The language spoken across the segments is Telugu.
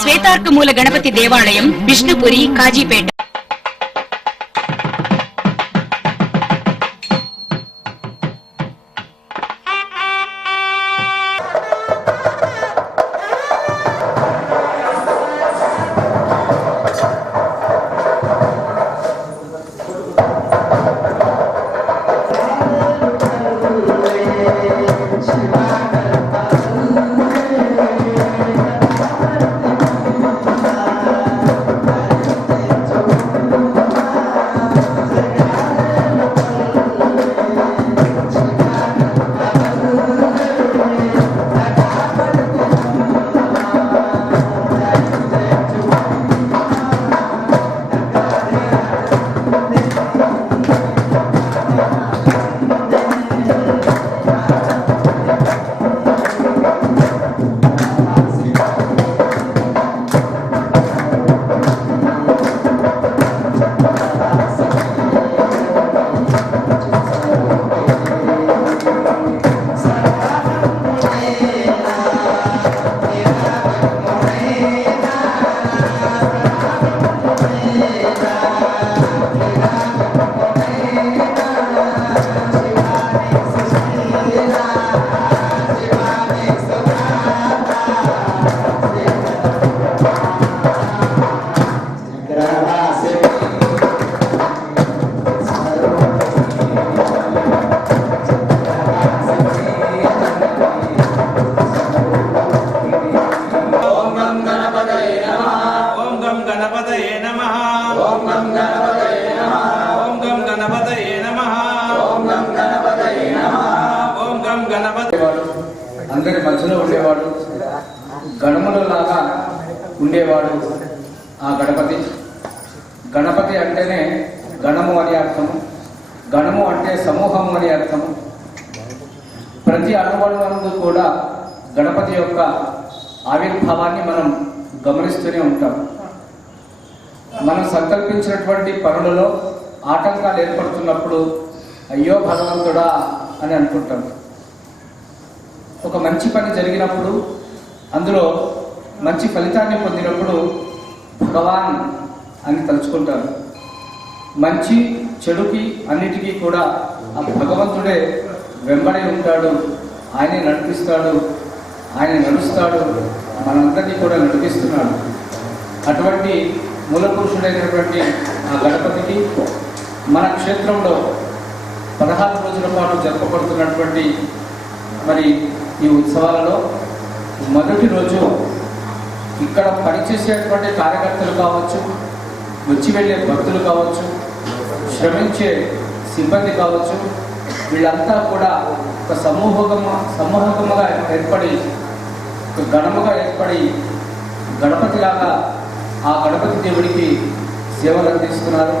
శ్వేతార్కమూల గణపతి దేవాలయం, విష్ణుపురి, కాజీపేట. అందరి మధ్యలో ఉండేవాడు, గణములలాగా ఉండేవాడు ఆ గణపతి. గణపతి అంటేనే గణము అని అర్థము, గణము అంటే సమూహము అని అర్థము. ప్రతి అణువణువునందు కూడా గణపతి యొక్క ఆవిర్భావాన్ని మనం గమనిస్తూనే ఉంటాం. మనం సంకల్పించినటువంటి పనులలో ఆటంకాలు ఏర్పడుతున్నప్పుడు అయ్యో భగవంతుడా అని అనుకుంటాం. ఒక మంచి పని జరిగినప్పుడు, అందులో మంచి ఫలితాన్ని పొందినప్పుడు భగవాన్ అని తలుచుకుంటారు. మంచి చెడుకి అన్నిటికీ కూడా ఆ భగవంతుడే వెంబడి ఉంటాడు, ఆయనే నడిపిస్తాడు, ఆయన నడుస్తాడు, మనందరినీ కూడా నడిపిస్తున్నాడు. అటువంటి మూలపురుషుడైనటువంటి ఆ గణపతికి మన క్షేత్రంలో 16 రోజుల పాటు జరపబడుతున్నటువంటి మరి ఈ ఉత్సవాలలో మొదటి రోజు ఇక్కడ పనిచేసేటువంటి కార్యకర్తలు కావచ్చు, వచ్చి వెళ్ళే భక్తులు కావచ్చు, శ్రమించే సిబ్బంది కావచ్చు, వీళ్ళంతా కూడా ఒక సమూహముగా ఏర్పడి, ఒక గణముగా ఏర్పడి గణపతిలాగా ఆ గణపతి దేవుడికి సేవలు అందిస్తున్నారు.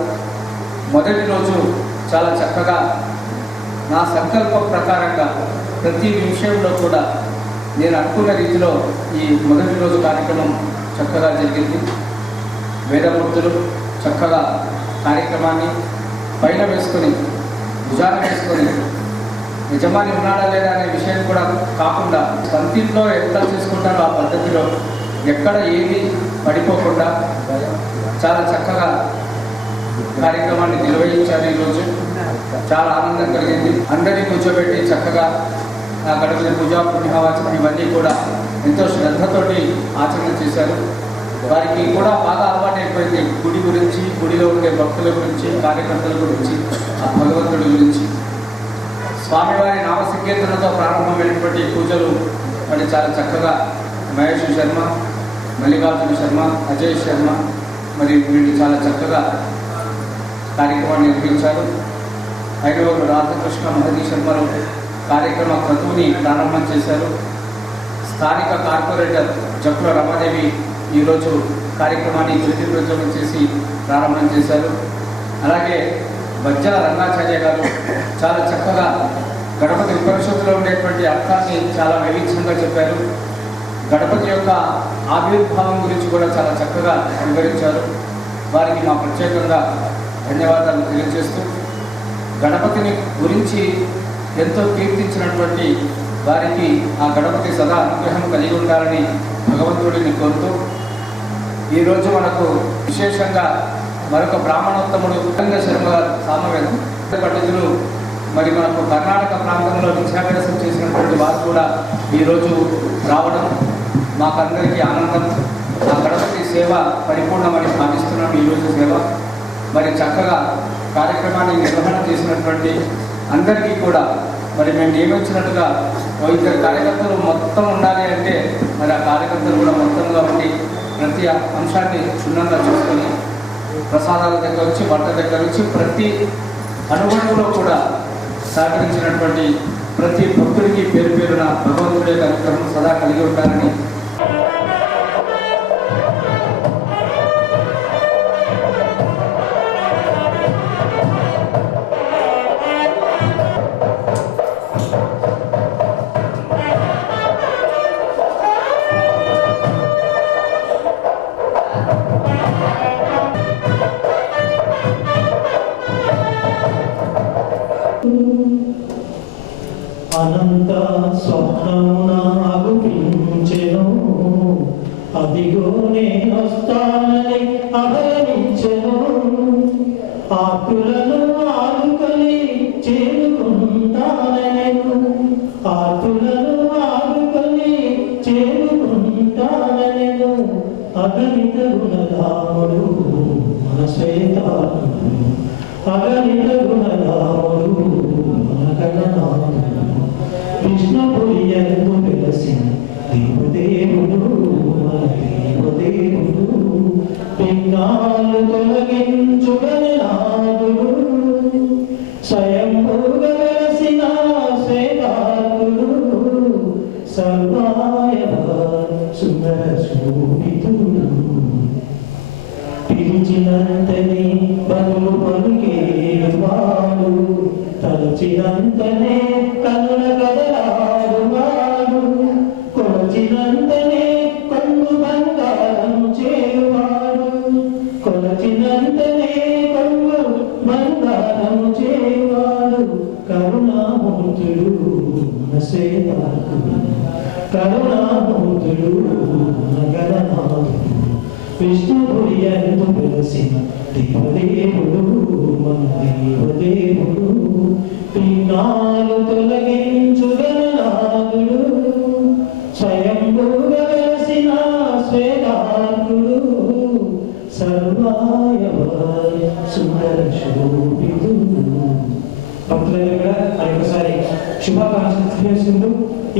మొదటి రోజు చాలా చక్కగా నా సంకల్పం ప్రకారంగా ప్రతి విషయంలో కూడా నేను అనుకున్న రీతిలో ఈ మొదటి రోజు కార్యక్రమం చక్కగా జరిగింది. వేదమూర్తులు చక్కగా కార్యక్రమాన్ని పైన వేసుకొని, భుజాన వేసుకొని, యజమాని ఉన్నాడా లేదా అనే విషయం కూడా కాకుండా సంతిలో ఎట్లా చేసుకుంటారో ఆ పద్ధతిలో ఎక్కడ ఏది పడిపోకుండా చాలా చక్కగా కార్యక్రమాన్ని నిర్వహించారు. ఈరోజు చాలా ఆనందం కలిగింది. అందరినీ కూర్చోబెట్టి చక్కగా ఆ గణపతి పూజ, పుణ్యవాచనం ఇవన్నీ కూడా ఎంతో శ్రద్ధతోటి ఆచరణ చేశారు. వారికి కూడా బాగా అలవాటు అయిపోయింది గుడి గురించి, గుడిలో ఉండే భక్తుల గురించి, కార్యకర్తల గురించి, ఆ భగవంతుడి గురించి. స్వామివారి నామ సంకీర్తనతో ప్రారంభమైనటువంటి పూజలు మరి చాలా చక్కగా మహేష్ శర్మ, మల్లికార్జున శర్మ, అజయ్ శర్మ మరి వీళ్ళు చాలా చక్కగా కార్యక్రమాన్ని నిర్వహించారు. ఐదవరు రాధాకృష్ణ మహదీ శర్మలు కార్యక్రమ క్రతువుని ప్రారంభం చేశారు. స్థానిక కార్పొరేటర్ జక్కుల రమాదేవి ఈరోజు కార్యక్రమాన్ని జ్యోతిప్రజ్వలనం చేసి ప్రారంభం చేశారు. అలాగే బజ్జల రంగాచార్య గారు చాలా చక్కగా గణపతి ఉపనిషత్తులో ఉండేటువంటి అర్థాన్ని చాలా వైవిధ్యంగా చెప్పారు. గణపతి యొక్క ఆవిర్భావం గురించి కూడా చాలా చక్కగా వివరించారు. వారికి మా ప్రత్యేకంగా ధన్యవాదాలు తెలియజేస్తూ, గణపతిని గురించి ఎంతో కీర్తించినటువంటి వారికి ఆ గణపతి సదా అనుగ్రహం కలిగి ఉండాలని భగవంతుడిని కోరుతూ, ఈరోజు మనకు విశేషంగా మరొక బ్రాహ్మణోత్తముడు శర్మ గారు సామవేదం పండితులు మరి మనకు కర్ణాటక ప్రాంతంలో విద్యాభ్యాసం చేసినటువంటి వారు కూడా ఈరోజు రావడం మాకందరికీ ఆనందం. ఆ గణపతి సేవ పరిపూర్ణమని భావిస్తున్నాం. ఈరోజు సేవ మరి చక్కగా కార్యక్రమాన్ని నిర్వహణ చేసినటువంటి అందరికీ కూడా మరి మేము నియమించినట్టుగా ఇద్దరు కార్యకర్తలు మొత్తం ఉండాలి అంటే మరి ఆ కార్యకర్తలు కూడా మొత్తంగా ఉండి ప్రతి అంశాన్ని క్షుణ్ణంగా చూసుకొని ప్రసాదాల దగ్గర నుంచి వంట దగ్గర నుంచి ప్రతి అనుభవంలో కూడా సహకరించినటువంటి ప్రతి భక్తుడికి పేరు పేరున భగవంతుడే కార్యక్రమం సదా కలిగి ఉంటారని అనంత స్వప్నమునాగు పించెను, అదిగో నేను వస్తానని అభరించెను. ఆకులను ఆదుకొని చేరుకుంటానెను, ఆకులను ఆదుకొని చేరుకుంటానెను. అగణిత గుణధాముడు మన శ్వేతాత్ముడు, అగణిత గుణధాముడు మన గణనాథుడు. విష్ణుపురి యందు వెలసిన దేవదేవుడు మన దేవదేవుడు. విఘ్నాలు తొలగించు గణనాథుడు, స్వయంభూగా వెలసిన శ్వేతాత్ముడు. సర్వాయ సుందర శోభితుడు, పిలిచినంతనే బదులు పలికేవాడు, తలచినంతనే కనుల కదలాడువాడు. కొలచినంతనే కొంగు బంగారం చేవాడు, కొలచినంతనే కొంగు బంగారం చేవాడు. కరుణామూర్తుడు మన శ్వేతాత్ముడు, కరుణామూర్తుడు మన గణనాథుడు. విష్ణుపురి యందు వెలసిన దేవదేవుడు మన దేవదేవుడు. విఘ్నాలు తొలగించు గణనాథుడు, స్వయంభూగా వెలసిన శ్వేతాత్ముడు. సర్వాయ సుందర శోభితుడు. భక్తులందరూ కూడా మరొకసారి శుభాకాంక్షలు తెలియజేసుకుంటూ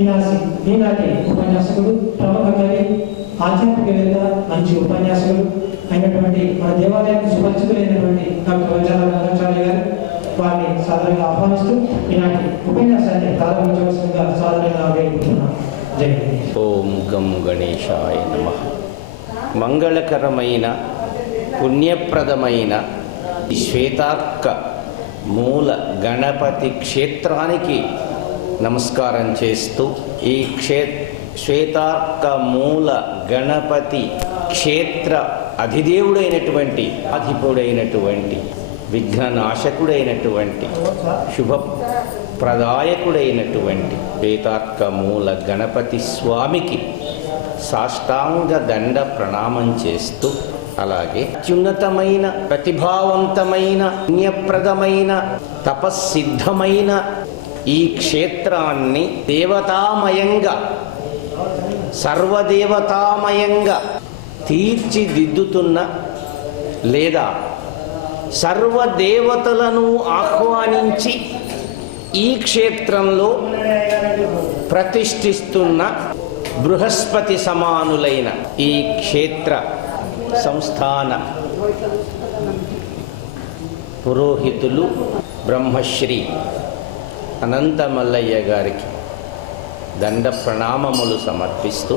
ఈనాటి ఉపన్యాసకుడు ప్రముఖ కవి, ఆధ్యాత్మికవేత్త, మంచి ఉపన్యాసకుడు అయినటువంటి మన దేవాలయానికి సుపరిచితులైనటువంటి డాక్టర్ వజ్రాల రంగాచార్య గారు వారిని సాధారణంగా ఆహ్వానిస్తూ ఈనాటి ఉపన్యాసాన్ని ప్రారంభించవలసిందిగా సాధారణంగా ఆగ్రహిస్తున్నాం. జై గణేష్. ఓం గం గణేశాయ నమః. మంగళకరమైన పుణ్యప్రదమైన శ్వేతార్క మూల గణపతి క్షేత్రానికి నమస్కారం చేస్తూ ఈ శ్వేతార్క మూల గణపతి క్షేత్ర అధిదేవుడైనటువంటి అధిపుడైనటువంటి విఘ్ననాశకుడైనటువంటి శుభప్రదాయకుడైనటువంటి శ్వేతార్క మూల గణపతి స్వామికి సాష్టాంగ దండ ప్రణామం చేస్తూ, అలాగే అత్యున్నతమైన ప్రతిభావంతమైన పుణ్యప్రదమైన తపస్సిద్ధమైన ఈ క్షేత్రాన్ని దేవతామయంగా సర్వదేవతామయంగా తీర్చిదిద్దుతున్న లేదా సర్వదేవతలను ఆహ్వానించి ఈ క్షేత్రంలో ప్రతిష్ఠిస్తున్న బృహస్పతి సమానులైన ఈ క్షేత్ర సంస్థాన పురోహితులు బ్రహ్మశ్రీ అనంతమల్లయ్య గారికి దండ ప్రణామములు సమర్పిస్తూ,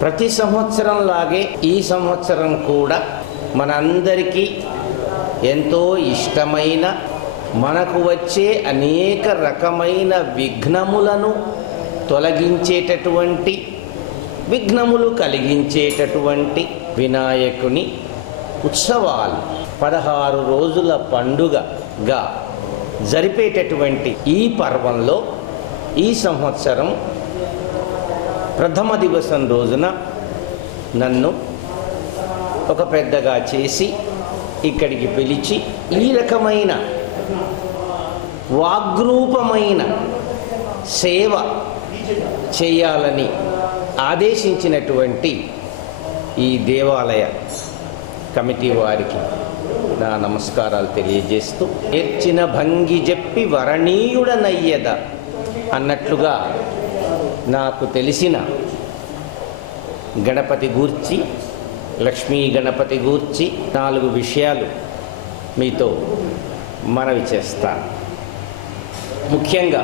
ప్రతి సంవత్సరం లాగే ఈ సంవత్సరం కూడా మనందరికీ ఎంతో ఇష్టమైన, మనకు వచ్చే అనేక రకమైన విఘ్నములను తొలగించేటటువంటి, విఘ్నములు కలిగించేటటువంటి వినాయకుని ఉత్సవాలు 16 రోజుల పండుగగా జరిపేటటువంటి ఈ పర్వంలో ఈ సంవత్సరం ప్రథమ దివసం రోజున నన్ను ఒక పెద్దగా చేసి ఇక్కడికి పిలిచి ఈ రకమైన వాగ్రూపమైన సేవ చేయాలని ఆదేశించినటువంటి ఈ దేవాలయ కమిటీ వారికి నా నమస్కారాలు తెలియజేస్తూ, ఏర్చిన భంగి చెప్పి వరణీయుడనయ్యద అన్నట్లుగా నాకు తెలిసిన గణపతి గూర్చి, లక్ష్మీ గణపతి గూర్చి 4 విషయాలు మీతో మనవి చేస్తాను. ముఖ్యంగా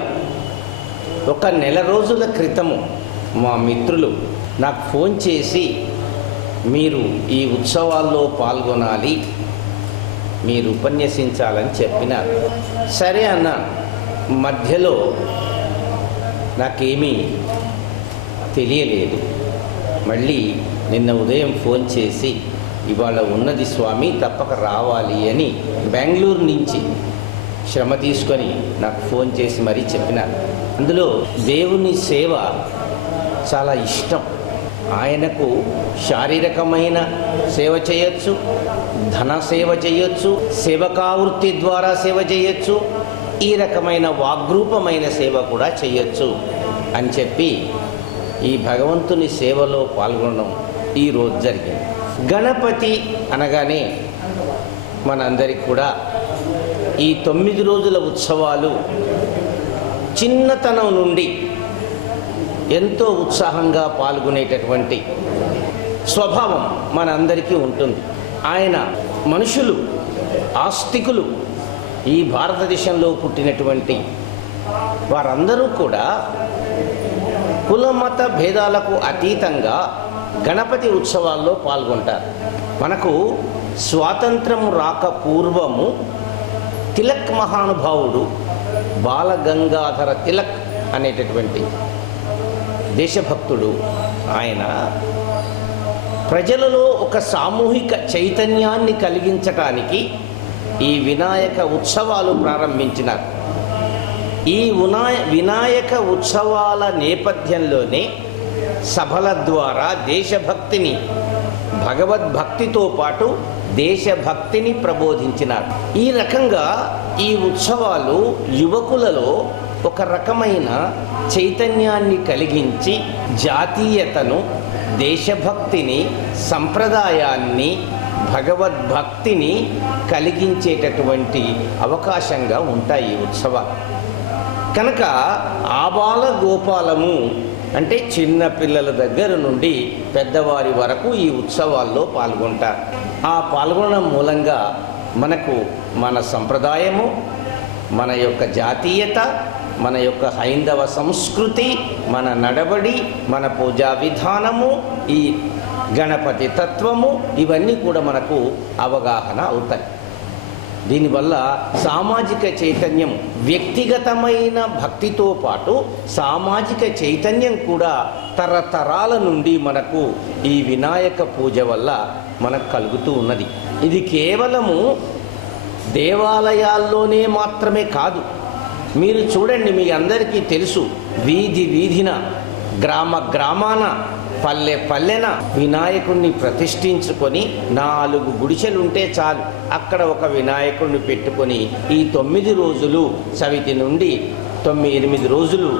ఒక నెల రోజుల క్రితము మా మిత్రులు నాకు ఫోన్ చేసి, మీరు ఈ ఉత్సవాల్లో పాల్గొనాలి, మీరు ఉపన్యసించాలని చెప్పినారు. సరే అన్న. మధ్యలో నాకేమీ తెలియలేదు. మళ్ళీ నిన్న ఉదయం ఫోన్ చేసి, ఇవాళ ఉన్నది స్వామి, తప్పక రావాలి అని బెంగళూరు నుంచి శ్రమ తీసుకొని నాకు ఫోన్ చేసి మరీ చెప్పినారు. అందులో దేవుని సేవ చాలా ఇష్టం. ఆయనకు శారీరకమైన సేవ చేయొచ్చు, ధన సేవ చేయొచ్చు, సేవకావృత్తి ద్వారా సేవ చేయొచ్చు, ఈ రకమైన వాగ్రూపమైన సేవ కూడా చేయొచ్చు అని చెప్పి ఈ భగవంతుని సేవలో పాల్గొనడం ఈరోజు జరిగింది. గణపతి అనగానే మనందరికి కూడా ఈ 9 రోజుల ఉత్సవాలు చిన్నతనం నుండి ఎంతో ఉత్సాహంగా పాల్గొనేటటువంటి స్వభావం మనందరికీ ఉంటుంది. ఆయన మనుషులు, ఆస్తికులు, ఈ భారతదేశంలో పుట్టినటువంటి వారందరూ కూడా కులమత భేదాలకు అతీతంగా గణపతి ఉత్సవాల్లో పాల్గొంటారు. మనకు స్వాతంత్రం రాక పూర్వము తిలక్ మహానుభావుడు బాలగంగాధర తిలక్ అనేటటువంటి దేశభక్తుడు, ఆయన ప్రజలలో ఒక సామూహిక చైతన్యాన్ని కలిగించటానికి ఈ వినాయక ఉత్సవాలు ప్రారంభించినారు. ఈ వినాయక ఉత్సవాల నేపథ్యంలోనే సభల ద్వారా దేశభక్తిని, భగవద్భక్తితో పాటు దేశభక్తిని ప్రబోధించినారు. ఈ రకంగా ఈ ఉత్సవాలు యువకులలో ఒక రకమైన చైతన్యాన్ని కలిగించి జాతీయతను, దేశభక్తిని, సంప్రదాయాన్ని, భగవద్భక్తిని కలిగించేటటువంటి అవకాశంగా ఉంటాయి ఈ ఉత్సవాలు. కనుక ఆబాల గోపాలము అంటే చిన్న పిల్లల దగ్గర నుండి పెద్దవారి వరకు ఈ ఉత్సవాల్లో పాల్గొంటారు. ఆ పాల్గొనడం మూలంగా మనకు మన సంప్రదాయము, మన యొక్క జాతీయత, మన యొక్క హైందవ సంస్కృతి, మన నడవడి, మన పూజా విధానము, ఈ గణపతి తత్వము, ఇవన్నీ కూడా మనకు అవగాహన అవుతాయి. దీనివల్ల సామాజిక చైతన్యం, వ్యక్తిగతమైన భక్తితో పాటు సామాజిక చైతన్యం కూడా తరతరాల నుండి మనకు ఈ వినాయక పూజ వల్ల మనకు కలుగుతూ ఉన్నది. ఇది కేవలము దేవాలయాల్లోనే మాత్రమే కాదు. మీరు చూడండి, మీ అందరికీ తెలుసు, వీధి వీధిన, గ్రామ గ్రామాన, పల్లె పల్లెన వినాయకుడిని ప్రతిష్ఠించుకొని 4 గుడిసెలుంటే చాలు, అక్కడ ఒక వినాయకుడిని పెట్టుకొని ఈ 9 రోజులు చవితి నుండి 9-8 రోజులు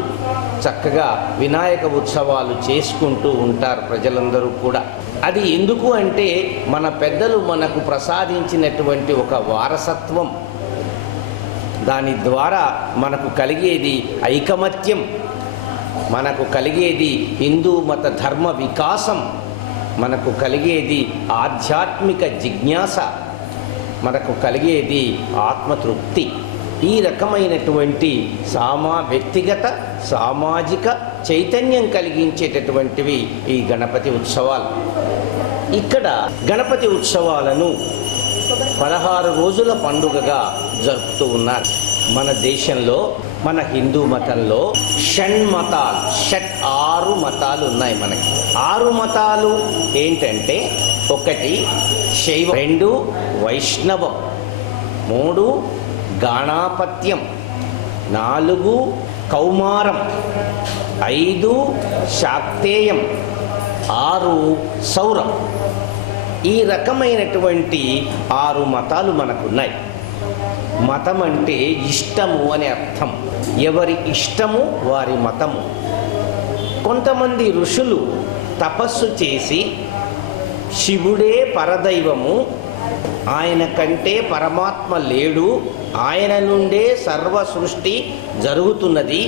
చక్కగా వినాయక ఉత్సవాలు చేసుకుంటూ ఉంటారు ప్రజలందరూ కూడా. అది ఎందుకు అంటే మన పెద్దలు మనకు ప్రసాదించినటువంటి ఒక వారసత్వం. దాని ద్వారా మనకు కలిగేది ఐకమత్యం, మనకు కలిగేది హిందూ మత ధర్మ వికాసం, మనకు కలిగేది ఆధ్యాత్మిక జిజ్ఞాస, మనకు కలిగేది ఆత్మతృప్తి. ఈ రకమైనటువంటి వ్యక్తిగత సామాజిక చైతన్యం కలిగించేటటువంటివి ఈ గణపతి ఉత్సవాలు. ఇక్కడ గణపతి ఉత్సవాలను 16 రోజుల పండుగగా జరుపుతూ ఉన్నారు. మన దేశంలో, మన హిందూ మతంలో 6 మతాలు ఉన్నాయి. మనకి 6 మతాలు ఏంటంటే, 1 శైవం, 2 వైష్ణవం, 3 గాణాపత్యం, 4 కౌమారం, 5 శాక్తేయం, 6 సౌరం. ఈ రకమైనటువంటి 6 మతాలు మనకున్నాయి. మతం అంటే ఇష్టము అని అర్థం. ఎవరి ఇష్టము వారి మతము. కొంతమంది ఋషులు తపస్సు చేసి శివుడే పరదైవము, ఆయన కంటే పరమాత్మ లేడు, ఆయన నుండే సర్వ సృష్టి జరుగుతున్నది,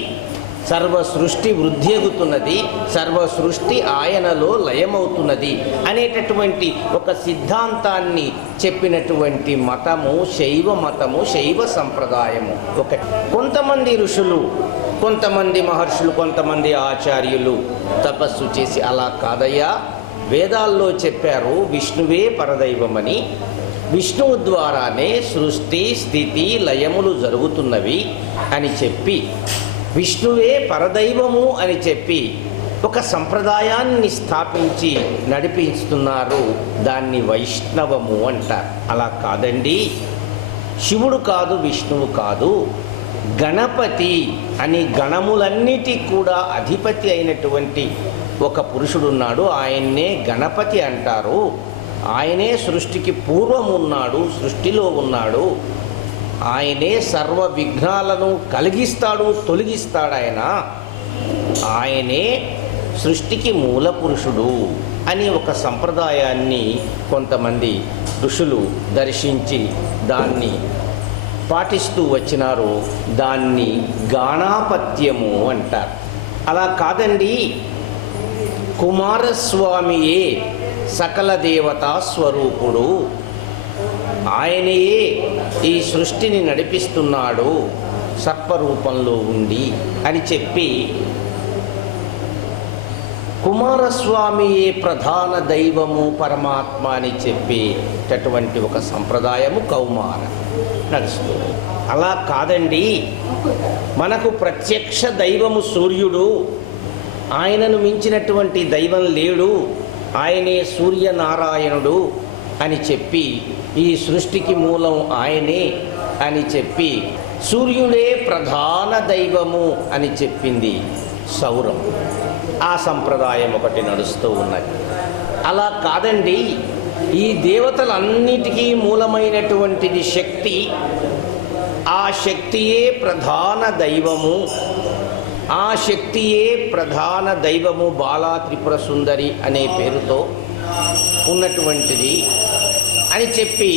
సర్వ సృష్టి వృద్ధి ఎగుతున్నది, సర్వ సృష్టి ఆయనలో లయమవుతున్నది అనేటటువంటి ఒక సిద్ధాంతాన్ని చెప్పినటువంటి మతము శైవ మతము, శైవ సంప్రదాయము. కొంతమంది ఋషులు, కొంతమంది మహర్షులు, కొంతమంది ఆచార్యులు తపస్సు చేసి అలా కాదయ్యా, వేదాల్లో చెప్పారు విష్ణువే పరదైవమని, విష్ణువు ద్వారానే సృష్టి స్థితి లయములు జరుగుతున్నవి అని చెప్పి, విష్ణువే పరదైవము అని చెప్పి ఒక సంప్రదాయాన్ని స్థాపించి నడిపిస్తున్నారు. దాన్ని వైష్ణవము అంటారు. అలా కాదండి, శివుడు కాదు, విష్ణువు కాదు, గణపతి అని గణములన్నిటి కూడా అధిపతి అయినటువంటి ఒక పురుషుడున్నాడు, ఆయన్నే గణపతి అంటారు. ఆయనే సృష్టికి పూర్వం ఉన్నాడు, సృష్టిలో ఉన్నాడు, ఆయనే సర్వ విఘ్నాలను కలిగిస్తాడు, తొలగిస్తాడు. ఆయనే సృష్టికి మూల పురుషుడు అని ఒక సంప్రదాయాన్ని కొంతమంది ఋషులు దర్శించి దాన్ని పాటిస్తూ వచ్చినారు. దాన్ని గాణాపత్యము అంటారు. అలా కాదండి, కుమారస్వామియే సకల దేవతా స్వరూపుడు, ఆయనయే ఈ సృష్టిని నడిపిస్తున్నాడు సర్పరూపంలో ఉండి అని చెప్పి, కుమారస్వామియే ప్రధాన దైవము పరమాత్మ అని చెప్పేటటువంటి ఒక సంప్రదాయము కౌమార నడుస్తుంది. అలా కాదండి, మనకు ప్రత్యక్ష దైవము సూర్యుడు, ఆయనను మించినటువంటి దైవం లేడు, ఆయనే సూర్యనారాయణుడు అని చెప్పి, ఈ సృష్టికి మూలం ఆయనే అని చెప్పి, సూర్యుడే ప్రధాన దైవము అని చెప్పింది సౌరం. ఆ సంప్రదాయం ఒకటి నడుస్తూ ఉన్నది. అలా కాదండి, ఈ దేవతలన్నిటికీ మూలమైనటువంటిది శక్తి, ఆ శక్తియే ప్రధాన దైవము, ఆ శక్తియే ప్రధాన దైవము బాలా త్రిపుర సుందరి అనే పేరుతో ఉన్నటువంటిది అని చెప్పి,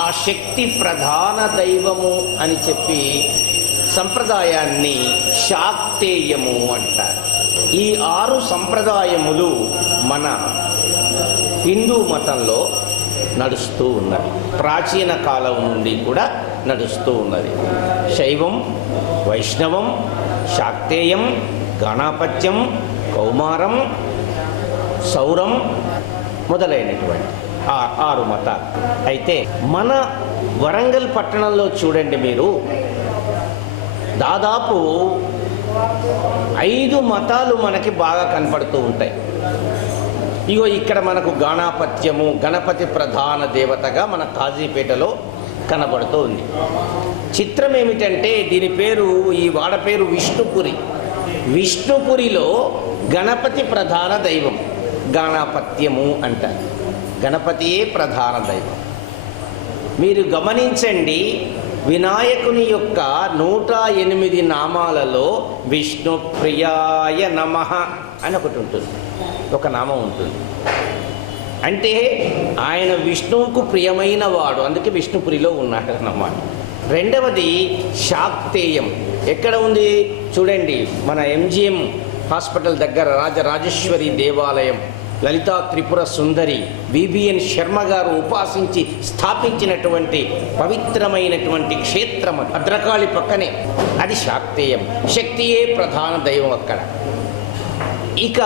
ఆ శక్తి ప్రధాన దైవము అని చెప్పి సంప్రదాయాన్ని శాక్తేయము అంటారు. ఈ 6 సంప్రదాయములు మన హిందూ మతంలో నడుస్తూ ఉన్నది. ప్రాచీన కాలం నుండి కూడా నడుస్తూ ఉన్నది. శైవం, వైష్ణవం, శాక్తేయం, గణాపత్యం, కౌమారం, సౌరం మొదలైనటువంటి 6 మతాలు. అయితే మన వరంగల్ పట్టణంలో చూడండి, మీరు దాదాపు 5 మతాలు మనకి బాగా కనపడుతూ ఉంటాయి. ఇగో ఇక్కడ మనకు గణాపత్యము, గణపతి ప్రధాన దేవతగా మన కాజీపేటలో కనబడుతూ ఉంది. చిత్రం ఏమిటంటే, దీని పేరు, ఈ వాడ పేరు విష్ణుపురి. విష్ణుపురిలో గణపతి ప్రధాన దైవం, గణాపత్యము అంటారు. గణపతియే ప్రధాన దైవం. మీరు గమనించండి, వినాయకుని యొక్క 108 నామాలలో విష్ణు ప్రియాయ నమః అని ఒకటి ఉంటుంది, ఒక నామం ఉంటుంది. అంటే ఆయన విష్ణువుకు ప్రియమైన వాడు, అందుకే విష్ణుపురిలో ఉన్నాడు అన్నమాట. రెండవది శాక్తేయం. ఎక్కడ ఉంది చూడండి, మన MGM హాస్పిటల్ దగ్గర రాజరాజేశ్వరి దేవాలయం, లలితా త్రిపుర సుందరి VBN శర్మ గారు ఉపాసించి స్థాపించినటువంటి పవిత్రమైనటువంటి క్షేత్రం, భద్రకాళి పక్కనే, అది శాక్తేయం. శక్తియే ప్రధాన దైవం అక్కడ. ఇక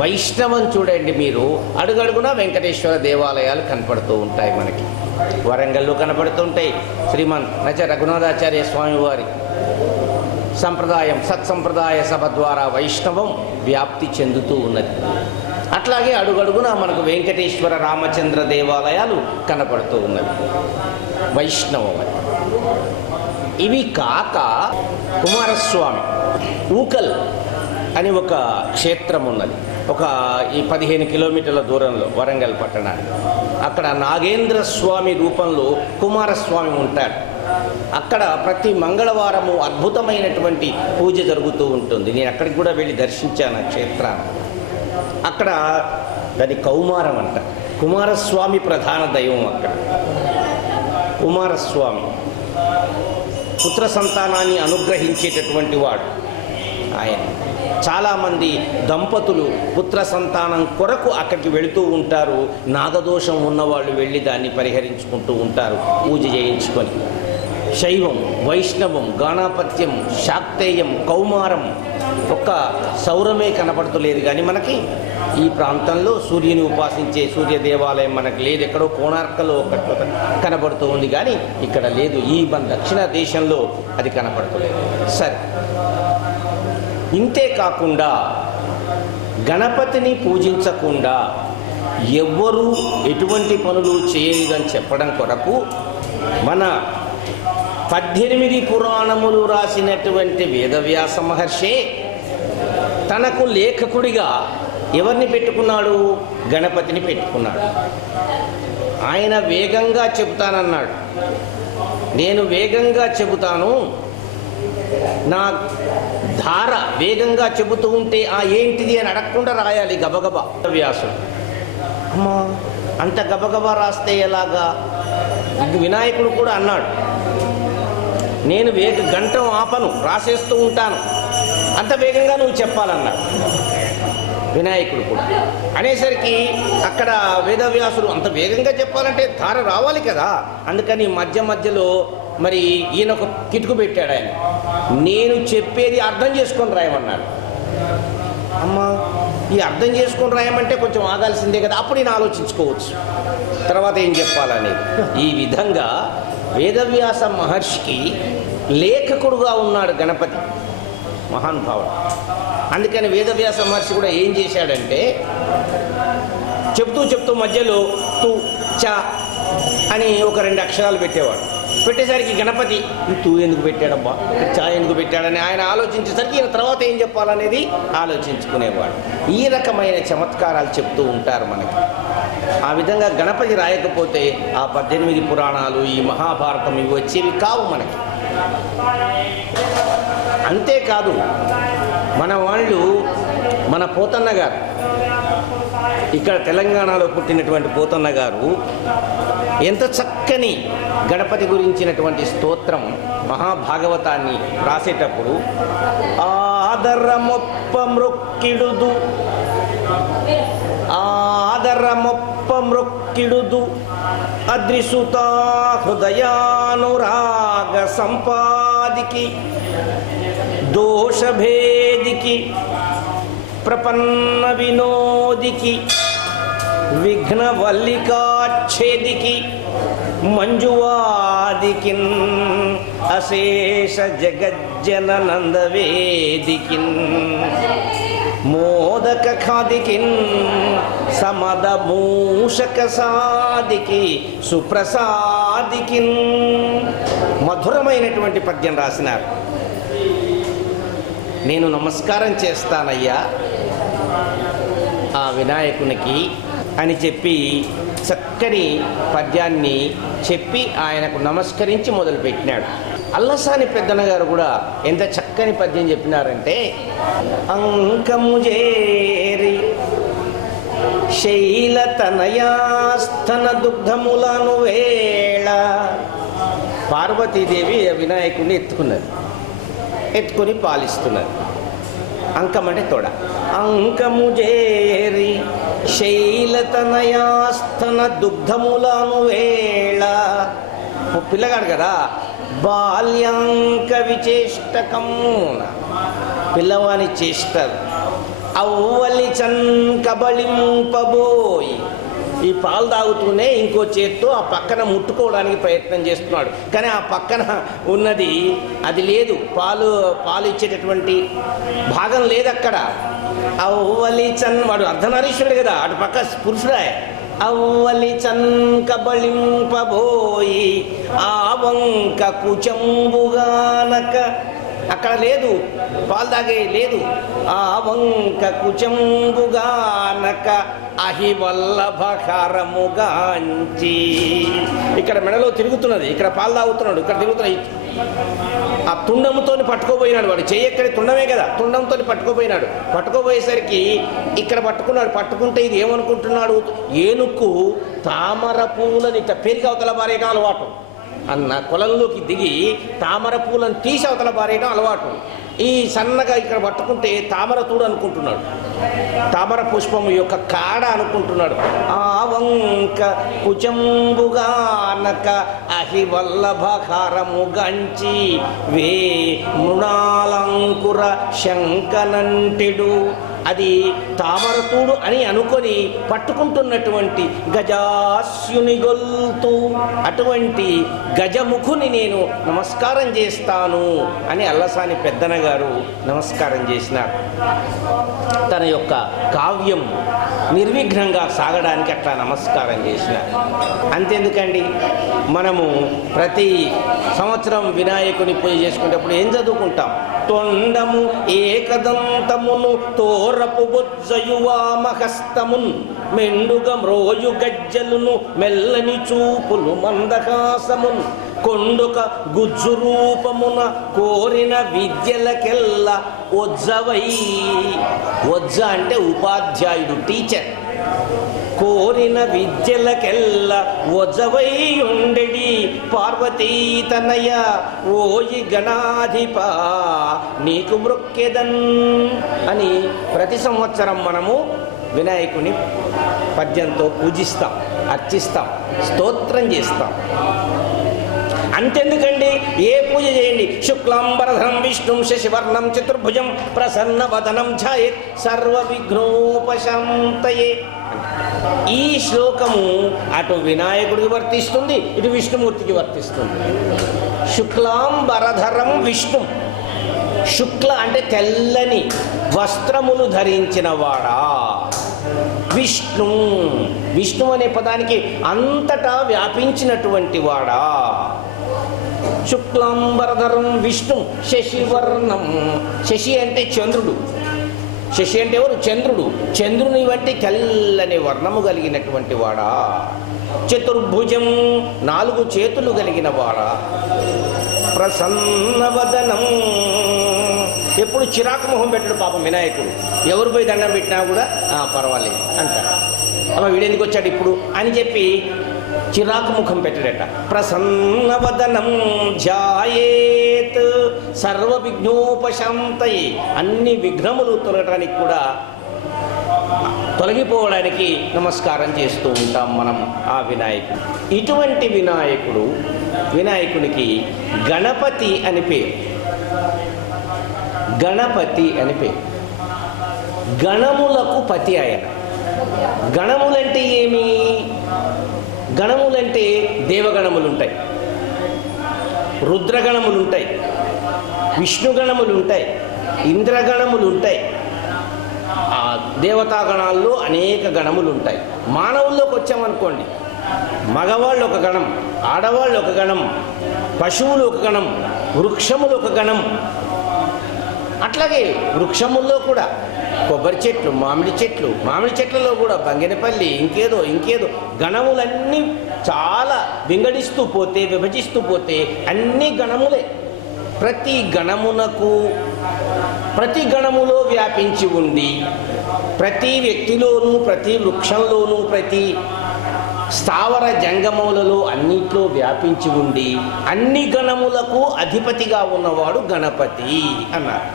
వైష్ణవం చూడండి, మీరు అడుగడుగునా వెంకటేశ్వర దేవాలయాలు కనపడుతూ ఉంటాయి మనకి. వరంగల్లో కనపడుతూ ఉంటాయి. శ్రీమన్ నచ రఘునాథాచార్య స్వామి వారి సంప్రదాయం, సత్సంప్రదాయ సభ ద్వారా వైష్ణవం వ్యాప్తి చెందుతూ ఉన్నది. అట్లాగే అడుగడుగునా మనకు వెంకటేశ్వర రామచంద్ర దేవాలయాలు కనపడుతూ ఉన్నవి, వైష్ణవం. ఇవి కాక కుమారస్వామి ఊకల్ అని ఒక క్షేత్రం ఉన్నది. ఒక ఈ 15 కిలోమీటర్ల దూరంలో వరంగల్ పట్టణానికి. అక్కడ నాగేంద్ర స్వామి రూపంలో కుమారస్వామి ఉంటాడు. అక్కడ ప్రతి మంగళవారము అద్భుతమైనటువంటి పూజ జరుగుతూ ఉంటుంది. నేను అక్కడికి కూడా వెళ్ళి దర్శించాను ఆ క్షేత్రాన్ని. అక్కడ దాని కౌమారం అంట. కుమారస్వామి ప్రధాన దైవం అక్కడ. కుమారస్వామి పుత్ర సంతానాన్ని అనుగ్రహించేటటువంటి వాడు ఆయన. చాలామంది దంపతులు పుత్ర సంతానం కొరకు అక్కడికి వెళుతూ ఉంటారు. నాగదోషం ఉన్నవాళ్ళు వెళ్ళి దాన్ని పరిహరించుకుంటూ ఉంటారు పూజ చేయించుకొని. శైవం, వైష్ణవం, గాణాపత్యం, శాక్తేయం, కౌమారం ఒక్క సౌరమే కనపడుతులేదు. కానీ మనకి ఈ ప్రాంతంలో సూర్యుని ఉపాసించే సూర్య దేవాలయం మనకు లేదు. ఎక్కడో కోణార్కలో ఒకటి కనపడుతూ ఉంది, కానీ ఇక్కడ లేదు. ఈ మన దక్షిణ దేశంలో అది కనపడుతులేదు. సరే, ఇంతే కాకుండా గణపతిని పూజించకుండా ఎవ్వరూ ఎటువంటి పనులు చేయలేదని చెప్పడం కొరకు మన 18 పురాణములు రాసినటువంటి వేదవ్యాస మహర్షి తనకు లేఖకుడిగా ఎవరిని పెట్టుకున్నాడు? గణపతిని పెట్టుకున్నాడు. ఆయన వేగంగా చెబుతానన్నాడు. నేను వేగంగా చెబుతాను, నా ధార వేగంగా చెబుతూ ఉంటే ఏంటిది అని అడగకుండా రాయాలి గబగబా. వ్యాసుడు అమ్మా అంత గబగబా రాస్తే ఎలాగా? వినాయకుడు కూడా అన్నాడు, నేను గంటం ఆపను, రాసేస్తూ ఉంటాను, అంత వేగంగా నువ్వు చెప్పాలన్నాడు వినాయకుడు కూడా. అనేసరికి అక్కడ వేదవ్యాసుడు అంత వేగంగా చెప్పాలంటే ధార రావాలి కదా. అందుకని మధ్య మధ్యలో మరి ఈయన ఒక కిటుకు పెట్టాడు. ఆయన నేను చెప్పేది అర్థం చేసుకొని రాయమన్నాడు. అమ్మా ఈ అర్థం చేసుకొని రాయమంటే కొంచెం ఆగాల్సిందే కదా, అప్పుడు నేను ఆలోచించుకోవచ్చు తర్వాత ఏం చెప్పాలనేది. ఈ విధంగా వేదవ్యాస మహర్షికి లేఖకుడుగా ఉన్నాడు గణపతి మహానుభావుడు. అందుకని వేదవ్యాస మహర్షి కూడా ఏం చేశాడంటే చెప్తూ మధ్యలో తు చ అని ఒక 2 అక్షరాలు పెట్టేవాడు. పెట్టేసరికి గణపతి తూ ఎందుకు పెట్టాడబ్బా, చా ఎందుకు పెట్టాడని ఆయన ఆలోచించేసరికి ఈయన తర్వాత ఏం చెప్పాలనేది ఆలోచించుకునేవాడు. ఈ రకమైన చమత్కారాలు చెప్తూ ఉంటారు మనకి. ఆ విధంగా గణపతి రాయకపోతే ఆ 18 పురాణాలు, ఈ మహాభారతం ఇవి వచ్చేవి కావు మనకి. అంతేకాదు మన పోతన్న గారు, ఇక్కడ తెలంగాణలో పుట్టినటువంటి పోతన్న గారు ఎంత చక్కని గణపతి గురించినటువంటి స్తోత్రం మహాభాగవతాన్ని రాసేటప్పుడు ఆదరమొప్ప మృక్కిడుదు అద్రిసుతా హృదయానురాగ సంపాదికి దోషభేదికి ప్రపన్న వినోదికి విఘ్నవల్లికాచ్ఛేదికి మంజువాదికిన్ అశేష జగజ్జన నందవేదికిన్ మోదక ఖాదికిన్ సమద మూషక సాదికి సుప్రసాదికిన్ మధురమైనటువంటి పద్యం రాసినారు. నేను నమస్కారం చేస్తానయ్యా ఆ వినాయకునికి అని చెప్పి చక్కని పద్యాన్ని చెప్పి ఆయనకు నమస్కరించి మొదలుపెట్టినాడు. అల్లసాని పెద్దన్న గారు కూడా ఎంత చక్కని పద్యం చెప్పినారంటే అంకము చేరి శైలతనయాస్తన దుగ్ధములను వేళ. పార్వతీదేవి వినాయకుడిని ఎత్తుకుని పాలిస్తున్నది. అంకం అంటే తోడ. అంకము చేరి శైలతనయాస్తన దుగ్ధములను వేళ. పిల్లగాడు కదా, బాల్యాంక విచేష్టకమున పిల్లవాని చేస్తారు. అవ్వలి కబళింపబోయి ఈ పాలు తాగుతూనే ఇంకో చేత్తో ఆ పక్కన ముట్టుకోవడానికి ప్రయత్నం చేస్తున్నాడు. కానీ ఆ పక్కన ఉన్నది అది లేదు, పాలు ఇచ్చేటటువంటి భాగం లేదు అక్కడ. అవ్వలి వాడు అర్ధనారీశ్వరుడు కదా, అటు పక్క పురుషుడాయ. అవ్వలి కబళింపబోయి ఆ వంక కుచంబుగానక అక్కడ లేదు, పాలు తాగే లేదు. ఆ వంక కుచంబుగానక అహివల్లభకరముగాంచి. ఇక్కడ మెడలో తిరుగుతున్నది, ఇక్కడ పాలు తాగుతున్నాడు, ఇక్కడ తిరుగుతున్నాయి. ఆ తుండముతో పట్టుకోపోయినాడు వాడు. చెయ్యక్కడి తుండమే కదా, తుండంతో పట్టుకోపోయినాడు. పట్టుకోపోయేసరికి ఇక్కడ పట్టుకున్నాడు. పట్టుకుంటే ఇది ఏమనుకుంటున్నాడు, ఏనుక్కు తామర పూలని పెరిగి అవతల బారేయడం అలవాటు. అన్న కొలంలోకి దిగి తామర పూలను తీసి అవతల బారేయడం అలవాటు. ఈ సన్నగా ఇక్కడ పట్టుకుంటే తామర తూడు అనుకుంటున్నాడు, తామర పుష్పము యొక్క కాడ అనుకుంటున్నాడు. ఆ వంక కుచంబుగానక అహివల్లభకారము గంచి వే మృణాలంకుర శంకనంటెడు. అది తామరతూడు అని అనుకొని పట్టుకుంటున్నటువంటి గజాస్యుని గొల్తు, అటువంటి గజముఖుని నేను నమస్కారం చేస్తాను అని అల్లసాని పెద్దన గారు నమస్కారం చేసినారు. తన యొక్క కావ్యం నిర్విఘ్నంగా సాగడానికి అట్లా నమస్కారం చేసినారు. అంతెందుకండి, మనము ప్రతి సంవత్సరం వినాయకుని పూజ చేసుకునేటప్పుడు ఏం చదువుకుంటాం, తొండము ఏకదంతమును తోరపు బొజ్జయువామహస్తమున్ మెండుగ మ్రోయు గజ్జలును మెల్లని చూపులు మందహాసమున్ కొండుక గుజ్జు రూపమున కోరిన విద్యలకెల్ల ఒజ్జవై. ఒజ్జ అంటే ఉపాధ్యాయుడు, టీచర్. కోరిన విద్యలకెల్ల ఒజవై ఉండెడి పార్వతీతనయ ఓయి గణాధిప నీకు మృక్కెదన్ అని ప్రతి సంవత్సరం మనము వినాయకుని పద్యంతో పూజిస్తాం, అర్చిస్తాం, స్తోత్రం చేస్తాం. అంతెందుకండి, ఏ పూజ చేయండి, శుక్లాంబరధరం విష్ణుం శశివర్ణం చతుర్భుజం ప్రసన్న వదనం ఛాయేత్ సర్వ విఘ్నోపశాంతయే. ఈ శ్లోకము అటు వినాయకుడికి వర్తిస్తుంది, ఇటు విష్ణుమూర్తికి వర్తిస్తుంది. శుక్లాంబరధరం విష్ణు, శుక్ల అంటే తెల్లని వస్త్రములు ధరించిన వాడా. విష్ణు, విష్ణు అనే పదానికి అంతటా వ్యాపించినటువంటి వాడా. శుక్లాంబరధరం విష్ణు శశివర్ణం, శశి అంటే చంద్రుడు, శశి అంటే ఎవరు, చంద్రుడు. చంద్రుని వంటి తెల్లని వర్ణము కలిగినటువంటి వాడా. చతుర్భుజం, 4 చేతులు కలిగిన వాడా. ప్రసన్నవదనం, ఎప్పుడు చిరాకు మొహం పెట్టడు పాపం వినాయకుడు. ఎవరు పోయి దండం పెట్టినా కూడా పర్వాలేదు అంటారు. అమ్మ వీడెందుకు వచ్చాడు ఇప్పుడు అని చెప్పి చిరాకు ముఖం పెట్టడట. ప్రసన్నవదనం ధ్యాయేత్ సర్వ విఘ్నోపశాంతయే, అన్ని విఘ్నములు తొలగడానికి కూడా తొలగిపోవడానికి నమస్కారం చేస్తూ ఉంటాం మనం ఆ వినాయకుడు. ఇటువంటి వినాయకుడు, వినాయకునికి గణపతి అని పేరు. గణపతి అని పేరు. గణములకు పతి ఆయన. గణములంటే ఏమి, గణములంటే దేవగణములుంటాయి, రుద్రగణములుంటాయి, విష్ణుగణములుంటాయి, ఇంద్రగణములుంటాయి. ఆ దేవతాగణాల్లో అనేక గణములు ఉంటాయి. మానవుల్లోకి వచ్చామనుకోండి, మగవాళ్ళు ఒక గణం, ఆడవాళ్ళు ఒక గణం, పశువులు ఒక గణం, వృక్షములు ఒక గణం. అట్లాగే వృక్షముల్లో కూడా కొబ్బరి చెట్లు, మామిడి చెట్లు, మామిడి చెట్లలో కూడా బంగినపల్లి, ఇంకేదో గణములన్నీ చాలా వింగడిస్తూ పోతే, విభజిస్తూ పోతే అన్ని గణములే. ప్రతి గణమునకు, ప్రతి గణములో వ్యాపించి ఉండి, ప్రతి వ్యక్తిలోనూ, ప్రతి వృక్షంలోనూ, ప్రతి స్థావర జంగములలో అన్నిట్లో వ్యాపించి ఉండి అన్ని గణములకు అధిపతిగా ఉన్నవాడు గణపతి అన్నారు.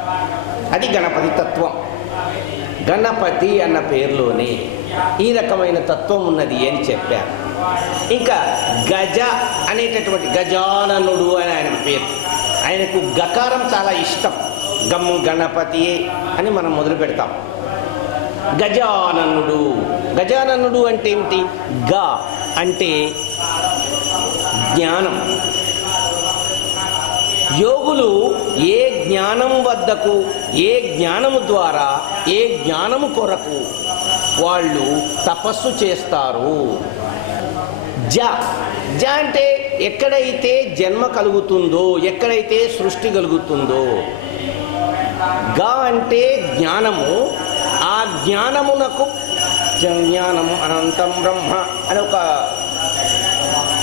అది గణపతి తత్వం. గణపతి అన్న పేరులోనే ఈ రకమైన తత్వం ఉన్నది అని చెప్పారు. ఇంకా గజ అనేటటువంటి గజాననుడు అని ఆయన పేరు. ఆయనకు గకారం చాలా ఇష్టం. గం గణపతి అని మనం మొదలు పెడతాం. గజాననుడు, గజాననుడు అంటే ఏమిటి? గ అంటే జ్ఞానం. యోగులు ఏ జ్ఞానం వద్దకు, ఏ జ్ఞానము ద్వారా, ఏ జ్ఞానము కొరకు వాళ్ళు తపస్సు చేస్తారు. జ జ అంటే ఎక్కడైతే జన్మ కలుగుతుందో, ఎక్కడైతే సృష్టి కలుగుతుందో, గా అంటే జ్ఞానము. ఆ జ్ఞానమునకు జ్ఞానము అనంతం బ్రహ్మ అని ఒక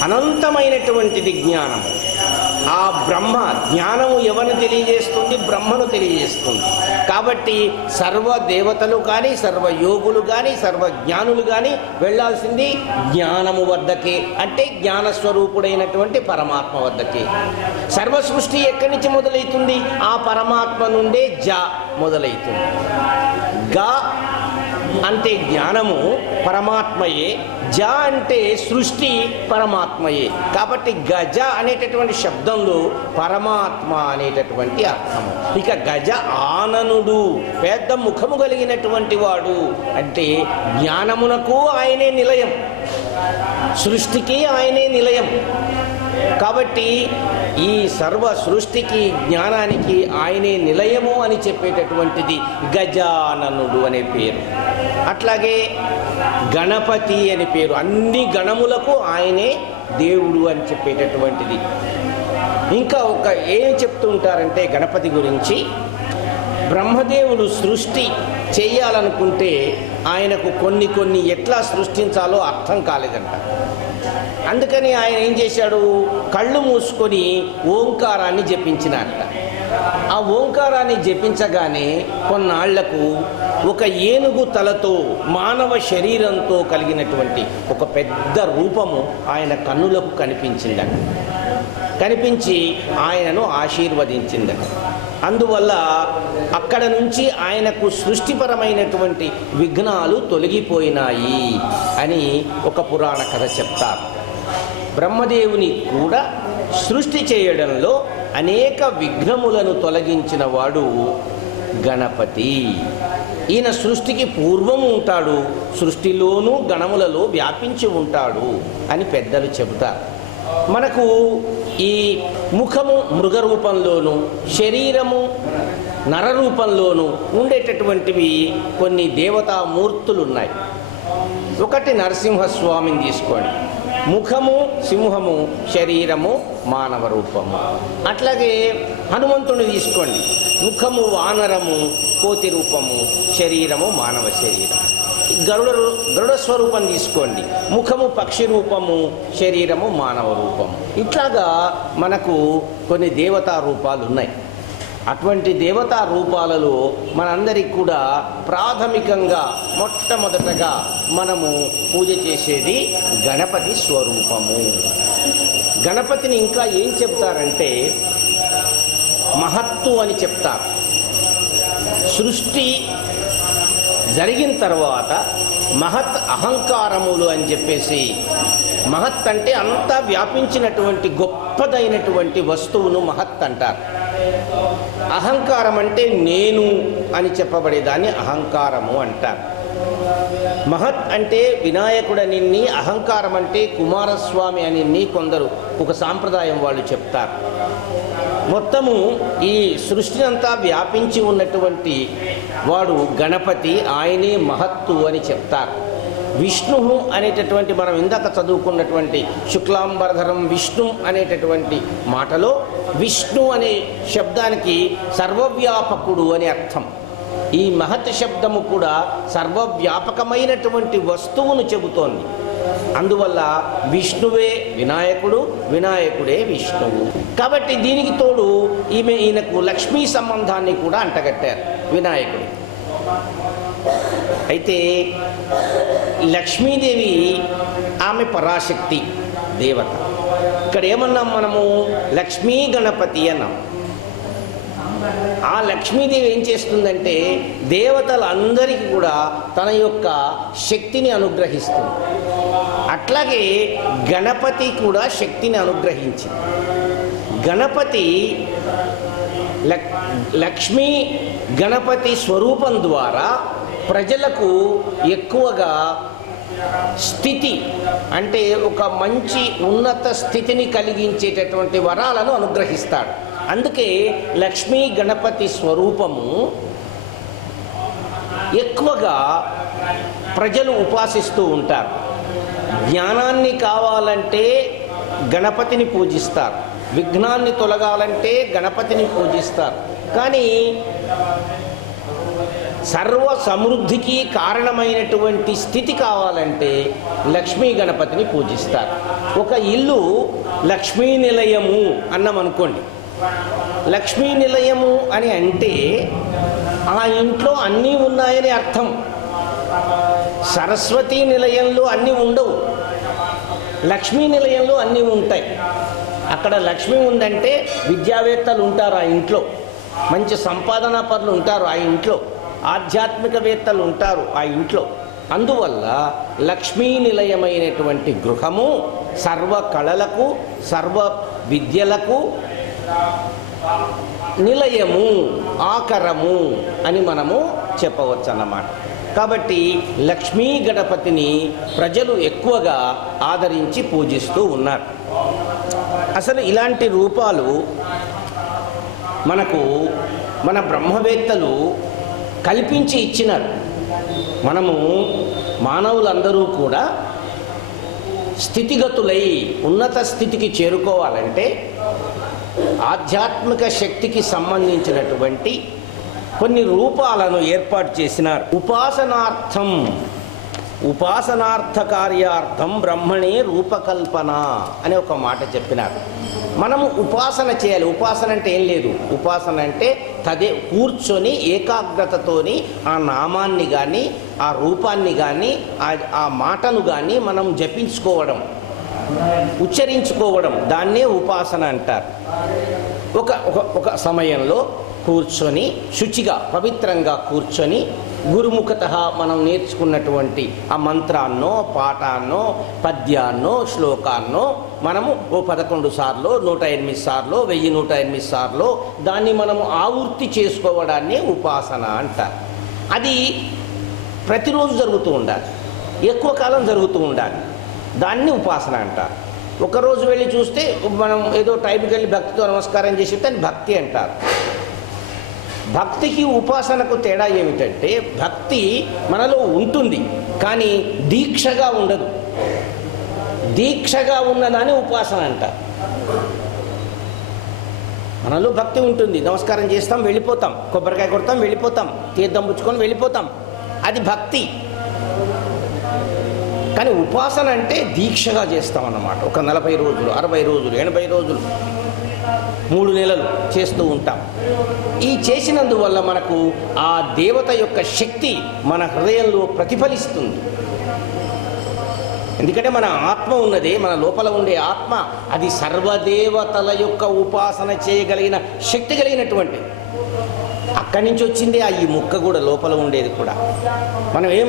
అనంతమైనటువంటిది జ్ఞానము. ఆ బ్రహ్మ జ్ఞానము ఎవరిని తెలియజేస్తుంది? బ్రహ్మను తెలియజేస్తుంది. కాబట్టి సర్వ దేవతలు కానీ, సర్వ యోగులు కానీ, సర్వ జ్ఞానులు కానీ వెళ్ళాల్సింది జ్ఞానము వద్దకే, అంటే జ్ఞానస్వరూపుడైనటువంటి పరమాత్మ వద్దకే. సర్వ సృష్టి ఎక్కడి నుంచి మొదలవుతుంది? ఆ పరమాత్మ నుండే జ మొదలవుతుంది. గా అంటే జ్ఞానము పరమాత్మయే, జ అంటే సృష్టి పరమాత్మయే. కాబట్టి గజ అనేటటువంటి శబ్దంలో పరమాత్మ అనేటటువంటి అర్థము. ఇక గజ ఆననుడు, పెద్ద ముఖము కలిగినటువంటి వాడు అంటే జ్ఞానమునకు ఆయనే నిలయం, సృష్టికి ఆయనే నిలయం. కాబట్టి ఈ సర్వ సృష్టికి జ్ఞానానికి ఆయనే నిలయము అని చెప్పేటటువంటిది గజాననుడు అనే పేరు. అట్లాగే గణపతి అనే పేరు, అన్ని గణములకు ఆయనే దేవుడు అని చెప్పేటటువంటిది. ఇంకా ఏం చెప్తూ ఉంటారంటే గణపతి గురించి, బ్రహ్మదేవుడు సృష్టి చేయాలనుకుంటే ఆయనకు కొన్ని ఎట్లా సృష్టించాలో అర్థం కాలేదంట. అందుకని ఆయన ఏం చేశాడు? కళ్ళు మూసుకొని ఓంకారాన్ని జపించినట్ట. ఆ ఓంకారాన్ని జపించగానే కొన్నాళ్లకు ఒక ఏనుగు తలతో మానవ శరీరంతో కలిగినటువంటి ఒక పెద్ద రూపము ఆయన కన్నులకు కనిపించిందట. కనిపించి ఆయనను ఆశీర్వదించిందట. అందువల్ల అక్కడ నుంచి ఆయనకు సృష్టిపరమైనటువంటి విఘ్నాలు తొలగిపోయినాయి అని ఒక పురాణ కథ చెప్తారు. బ్రహ్మదేవుని కూడా సృష్టి చేయడంలో అనేక విఘ్నములను తొలగించిన వాడు గణపతి. ఈయన సృష్టికి పూర్వము ఉంటాడు, సృష్టిలోనూ గణములలో వ్యాపించి ఉంటాడు అని పెద్దలు చెబుతారు. మనకు ఈ ముఖము మృగ రూపంలోను, శరీరము నర రూపంలోను ఉండేటటువంటివి కొన్ని దేవతామూర్తులు ఉన్నాయి. ఒకటి నరసింహస్వామిని తీసుకోండి, ముఖము సింహము, శరీరము మానవ రూపము. అట్లాగే హనుమంతుని తీసుకోండి, ముఖము వానరము, కోతి రూపము, శరీరము మానవ శరీరం. గరుడ స్వరూపం తీసుకోండి, ముఖము పక్షి రూపము, శరీరము మానవ రూపము. ఇట్లాగా మనకు కొన్ని దేవతా రూపాలు ఉన్నాయి. అటువంటి దేవతా రూపాలలో మనందరికి కూడా ప్రాథమికంగా మొట్టమొదటగా మనము పూజ చేసేది గణపతి స్వరూపము. గణపతిని ఇంకా ఏం చెప్తారంటే మహత్తు అని చెప్తారు. సృష్టి జరిగిన తర్వాత మహత్ అహంకారములు అని చెప్పేసి, మహత్ అంటే అంతా వ్యాపించినటువంటి గొప్పదైనటువంటి వస్తువును మహత్ అంటారు. అహంకారం అంటే నేను అని చెప్పబడేదాన్ని అహంకారము అంటారు. మహత్ అంటే వినాయకుడని, అహంకారం అంటే కుమారస్వామి అని కొందరు ఒక సాంప్రదాయం వాళ్ళు చెప్తారు. మొత్తము ఈ సృష్టి అంతా వ్యాపించి ఉన్నటువంటి వాడు గణపతి, ఆయనే మహత్తు అని చెప్తారు. విష్ణు అనేటటువంటి మనం ఇందాక చదువుకున్నటువంటి శుక్లాంబరధరం విష్ణు అనేటటువంటి మాటలో విష్ణు అనే శబ్దానికి సర్వవ్యాపకుడు అని అర్థం. ఈ మహత్ శబ్దము కూడా సర్వవ్యాపకమైనటువంటి వస్తువును చెబుతోంది. అందువల్ల విష్ణువే వినాయకుడు, వినాయకుడే విష్ణువు. కాబట్టి దీనికి తోడు ఈయనకు లక్ష్మీ సంబంధాన్ని కూడా అంటగట్టారు వినాయకుడు. అయితే లక్ష్మీదేవి ఆమె పరాశక్తి దేవత. ఇక్కడ ఏమన్నాం మనము? లక్ష్మీ గణపతి అన్నాం. ఆ లక్ష్మీదేవి ఏం చేస్తుందంటే దేవతలందరికీ కూడా తన యొక్క శక్తిని అనుగ్రహిస్తుంది. అట్లాగే గణపతి కూడా శక్తిని అనుగ్రహించింది. గణపతి లక్ష్మీ గణపతి స్వరూపం ద్వారా ప్రజలకు ఎక్కువగా స్థితి అంటే ఒక మంచి ఉన్నత స్థితిని కలిగించేటటువంటి వరాలను అనుగ్రహిస్తాడు. అందుకే లక్ష్మీ గణపతి స్వరూపము ఎక్కువగా ప్రజలు ఉపాసిస్తూ ఉంటారు. జ్ఞానాన్ని కావాలంటే గణపతిని పూజిస్తారు, విఘ్నాన్ని తొలగాలంటే గణపతిని పూజిస్తారు. కానీ సర్వ సమృద్ధికి కారణమైనటువంటి స్థితి కావాలంటే లక్ష్మీ గణపతిని పూజిస్తారు. ఒక ఇల్లు లక్ష్మీ నిలయము అన్నామనుకోండి. లక్ష్మీ నిలయము అని అంటే ఆ ఇంట్లో అన్నీ ఉన్నాయని అర్థం. సరస్వతీ నిలయంలో అన్నీ ఉండవు, లక్ష్మీ నిలయంలో అన్నీ ఉంటాయి. అక్కడ లక్ష్మి ఉందంటే విద్యావేత్తలు ఉంటారు ఆ ఇంట్లో, మంచి సంపాదనా పరులు ఉంటారు ఆ ఇంట్లో, ఆధ్యాత్మికవేత్తలు ఉంటారు ఆ ఇంట్లో. అందువల్ల లక్ష్మీ నిలయమైనటువంటి గృహము సర్వ కళలకు, సర్వ విద్యలకు నిలయము, ఆకరము అని మనము చెప్పవచ్చు అన్నమాట. కాబట్టి లక్ష్మీ గణపతిని ప్రజలు ఎక్కువగా ఆదరించి పూజిస్తూ ఉన్నారు. అసలు ఇలాంటి రూపాలు మనకు మన బ్రహ్మవేత్తలు కల్పించి ఇచ్చినారు. మనము మానవులందరూ కూడా స్థితిగతులై ఉన్నత స్థితికి చేరుకోవాలంటే ఆధ్యాత్మిక శక్తికి సంబంధించినటువంటి కొన్ని రూపాలను ఏర్పాటు చేసినారు. ఉపాసనార్థ కార్యార్థం బ్రహ్మణే రూపకల్పన అనే ఒక మాట చెప్పినారు. మనము ఉపాసన చేయాలి. ఉపాసన అంటే ఏం లేదు. ఉపాసన అంటే కూర్చొని ఏకాగ్రతతోని ఆ నామాన్ని కానీ, ఆ రూపాన్ని కానీ, ఆ మాటను కానీ మనం జపించుకోవడం, ఉచ్చరించుకోవడం, దాన్నే ఉపాసన అంటారు. ఒక సమయంలో కూర్చొని శుచిగా పవిత్రంగా కూర్చొని గురుముఖత మనం నేర్చుకున్నటువంటి ఆ మంత్రాన్నో, పాఠాన్నో, పద్యాన్నో, శ్లోకాన్నో మనము 11 సార్లు, 108 సార్లు, 1108 సార్లు దాన్ని మనము ఆవృత్తి చేసుకోవడాన్ని ఉపాసన అంటారు. అది ప్రతిరోజు జరుగుతూ ఉండాలి, ఎక్కువ కాలం జరుగుతూ ఉండాలి. దాన్ని ఉపాసన అంటారు. ఒకరోజు వెళ్ళి చూస్తే మనం ఏదో టైంకి వెళ్ళి భక్తితో నమస్కారం చేసి దాన్ని భక్తి అంటారు. భక్తికి ఉపాసనకు తేడా ఏమిటంటే భక్తి మనలో ఉంటుంది కానీ దీక్షగా ఉండదు. దీక్షగా ఉన్నదాన్ని ఉపాసన అంటారు. మనలో భక్తి ఉంటుంది, నమస్కారం చేస్తాం వెళ్ళిపోతాం, కొబ్బరికాయ కొడతాం వెళ్ళిపోతాం, తీర్థం పుచ్చుకొని వెళ్ళిపోతాం, అది భక్తి. కానీ ఉపాసన అంటే దీక్షగా చేస్తాం అన్నమాట. ఒక 40 రోజులు, 60 రోజులు, 80 రోజులు, 3 నెలలు చేస్తూ ఉంటాం. ఈ చేసినందువల్ల మనకు ఆ దేవత యొక్క శక్తి మన హృదయంలో ప్రతిఫలిస్తుంది. ఎందుకంటే మన ఆత్మ ఉన్నదే, మన లోపల ఉండే ఆత్మ, అది సర్వదేవతల యొక్క ఉపాసన చేయగలిగిన శక్తి కలిగినటువంటి, అక్కడి నుంచి వచ్చిందే ఈ ముక్క కూడా, లోపల ఉండేది కూడా.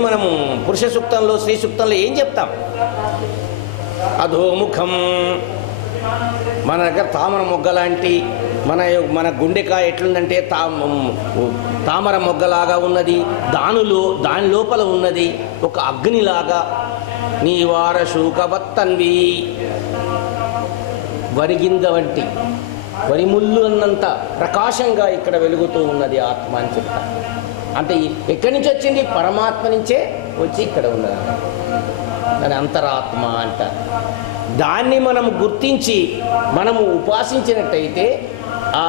మనము పురుష సూక్తంలో, శ్రీ సూక్తంలో ఏం చెప్తాం? అధోముఖం, మన దగ్గర తామర మొగ్గ లాంటి మన గుండెకాయ ఎట్లుందంటే తామర మొగ్గలాగా ఉన్నది, దాని లోపల ఉన్నది ఒక అగ్నిలాగా. నీవార శూకవత్తన్వి, వరిగింద వంటి, వరి ముళ్ళు అన్నంత ప్రకాశంగా ఇక్కడ వెలుగుతూ ఉన్నది ఆత్మ అని చెప్తారు. అంటే ఎక్కడి నుంచి వచ్చింది? పరమాత్మ నుంచే వచ్చి ఇక్కడ ఉన్నది, దాని అంతరాత్మ అంటారు. దాన్ని మనము గుర్తించి మనము ఉపాసించినట్టయితే ఆ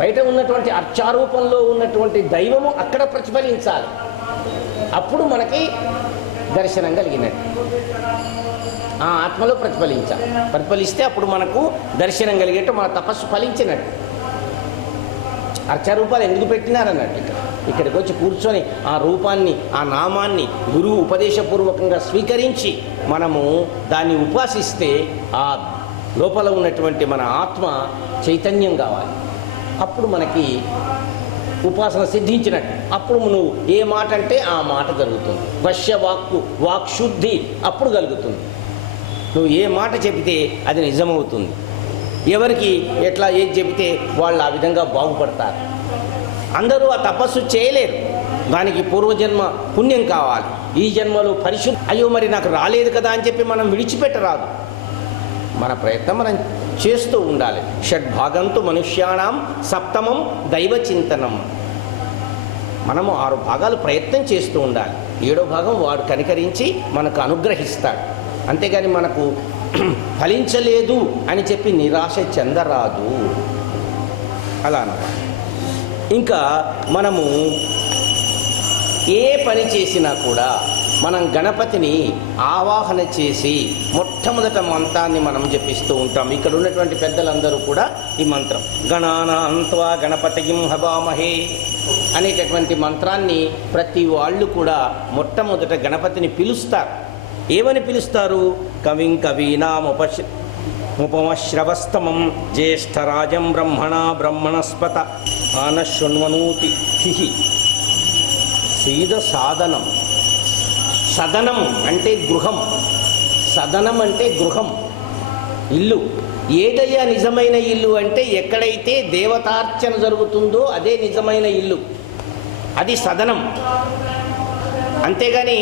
బయట ఉన్నటువంటి అర్చారూపంలో ఉన్నటువంటి దైవము అక్కడ ప్రతిఫలించాలి. అప్పుడు మనకి దర్శనం కలిగినట్టు, ఆ ఆత్మలో ప్రతిఫలిస్తే అప్పుడు మనకు దర్శనం కలిగేట్టు, మన తపస్సు ఫలించినట్టు. అర్చారూపాలు ఎందుకు పెట్టినారన్నట్టు ఇక్కడికి వచ్చి కూర్చొని ఆ రూపాన్ని, ఆ నామాన్ని గురువు ఉపదేశపూర్వకంగా స్వీకరించి మనము దాన్ని ఉపాసిస్తే ఆ లోపల ఉన్నటువంటి మన ఆత్మ చైతన్యం కావాలి. అప్పుడు మనకి ఉపాసన సిద్ధించినట్టు. అప్పుడు నువ్వు ఏ మాట అంటే ఆ మాట జరుగుతుంది. వశ్య వాక్శుద్ధి అప్పుడు కలుగుతుంది. నువ్వు ఏ మాట చెబితే అది నిజమవుతుంది. ఎవరికి ఎట్లా ఏది చెబితే వాళ్ళు ఆ విధంగా బాగుపడతారు. అందరూ ఆ తపస్సు చేయలేరు, దానికి పూర్వజన్మ పుణ్యం కావాలి. ఈ జన్మలో అయ్యో మరి నాకు రాలేదు కదా అని చెప్పి మనం విడిచిపెట్టరాదు. మన ప్రయత్నం మనం చేస్తూ ఉండాలి. షడ్భాగంతు మనుష్యాణం సప్తమం దైవ చింతనం. మనము 6 భాగాలు ప్రయత్నం చేస్తూ ఉండాలి. 7వ భాగం వాడు కనికరించి మనకు అనుగ్రహిస్తాడు. అంతేగాని మనకు ఫలించలేదు అని చెప్పి నిరాశ చెందరాదు. అలా అన్నమాట. ఇంకా మనము ఏ పని చేసినా కూడా మనం గణపతిని ఆవాహన చేసి మొట్టమొదట మంత్రాన్ని మనం జపిస్తూ ఉంటాం. ఇక్కడ ఉన్నటువంటి పెద్దలందరూ కూడా ఈ మంత్రం గణానాన్త్వా గణపతిం హవామహే అనేటటువంటి మంత్రాన్ని ప్రతి వాళ్ళు కూడా మొట్టమొదట గణపతిని పిలుస్తారు. ఏమని పిలుస్తారు? కవిం కవీనాముపమశ్రవస్తమం జ్యేష్ఠరాజం బ్రహ్మణస్పత ఆనశృణ్వనోతి హిహి. సీద సాధనం. సదనం అంటే గృహం. సదనం అంటే గృహం, ఇల్లు. ఏదయ్యా నిజమైన ఇల్లు అంటే ఎక్కడైతే దేవతార్చన జరుగుతుందో అదే నిజమైన ఇల్లు, అది సదనం. అంతేగాని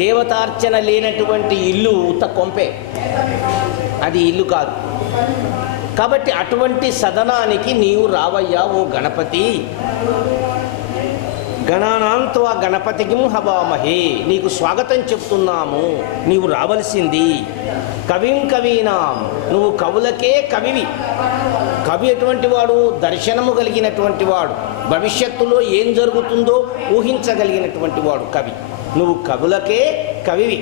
దేవతార్చన లేనటువంటి ఇల్లు ఉత్త కొంపే, అది ఇల్లు కాదు. కాబట్టి అటువంటి సదనానికి నీవు రావయ్యా ఓ గణపతి. గణానాంత్వా గణపతికిం హవామహే, నీకు స్వాగతం చెప్తున్నాము, నీవు రావలసింది. కవిం కవీనాం, నువ్వు కవులకే కవివి. కవి ఎటువంటి వాడు? దర్శనము కలిగినటువంటి వాడు, భవిష్యత్తులో ఏం జరుగుతుందో ఊహించగలిగినటువంటి వాడు కవి. నువ్వు కవులకే కవివి.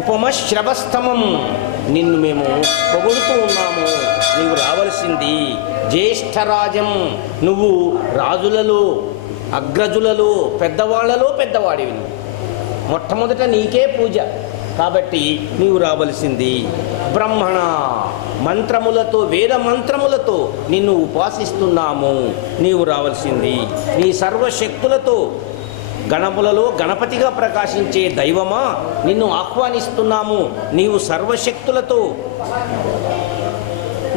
ఉపమశ్రవస్తమం, నిన్ను మేము పొగుడుతూ ఉన్నాము, నీవు రావలసింది. జ్యేష్ఠరాజం, నువ్వు రాజులలో అగ్రజులలో పెద్దవాళ్లలో పెద్దవాడివి. నువ్వు మొట్టమొదట నీకే పూజ, కాబట్టి నీవు రావలసింది. బ్రహ్మణ, మంత్రములతో వేద మంత్రములతో నిన్ను ఉపాసిస్తున్నాము, నీవు రావలసింది. నీ సర్వశక్తులతో గణములలో గణపతిగా ప్రకాశించే దైవమా, నిన్ను ఆహ్వానిస్తున్నాము, నీవు సర్వశక్తులతో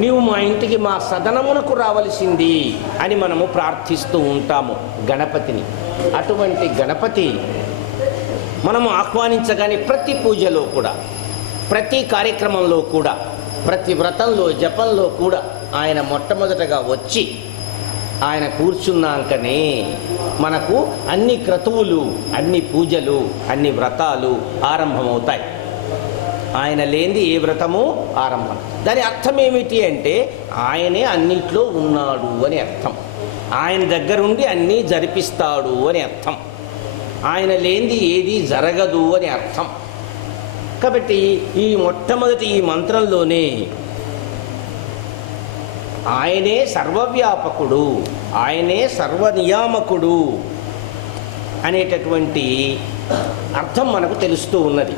నీవు మా ఇంటికి మా సదనమునకు రావలసింది అని మనము ప్రార్థిస్తూ ఉంటాము గణపతిని. అటువంటి గణపతి మనము ఆహ్వానించగానే ప్రతి పూజలో కూడా, ప్రతి కార్యక్రమంలో కూడా, ప్రతి వ్రతంలో జపంలో కూడా ఆయన మొట్టమొదటగా వచ్చి ఆయన కూర్చున్నాకనే మనకు అన్ని క్రతువులు, అన్ని పూజలు, అన్ని వ్రతాలు ఆరంభమవుతాయి. ఆయన లేనిది ఏ వ్రతము ఆరంభం. దాని అర్థం ఏమిటి అంటే ఆయనే అన్నిట్లో ఉన్నాడు అని అర్థం. ఆయన దగ్గరుండి అన్నీ జరిపిస్తాడు అని అర్థం. ఆయన లేనిది ఏది జరగదు అని అర్థం. కాబట్టి ఈ మొట్టమొదటి ఈ మంత్రంలోనే ఆయనే సర్వవ్యాపకుడు, ఆయనే సర్వనియామకుడు అనేటటువంటి అర్థం మనకు తెలుస్తూ ఉన్నది.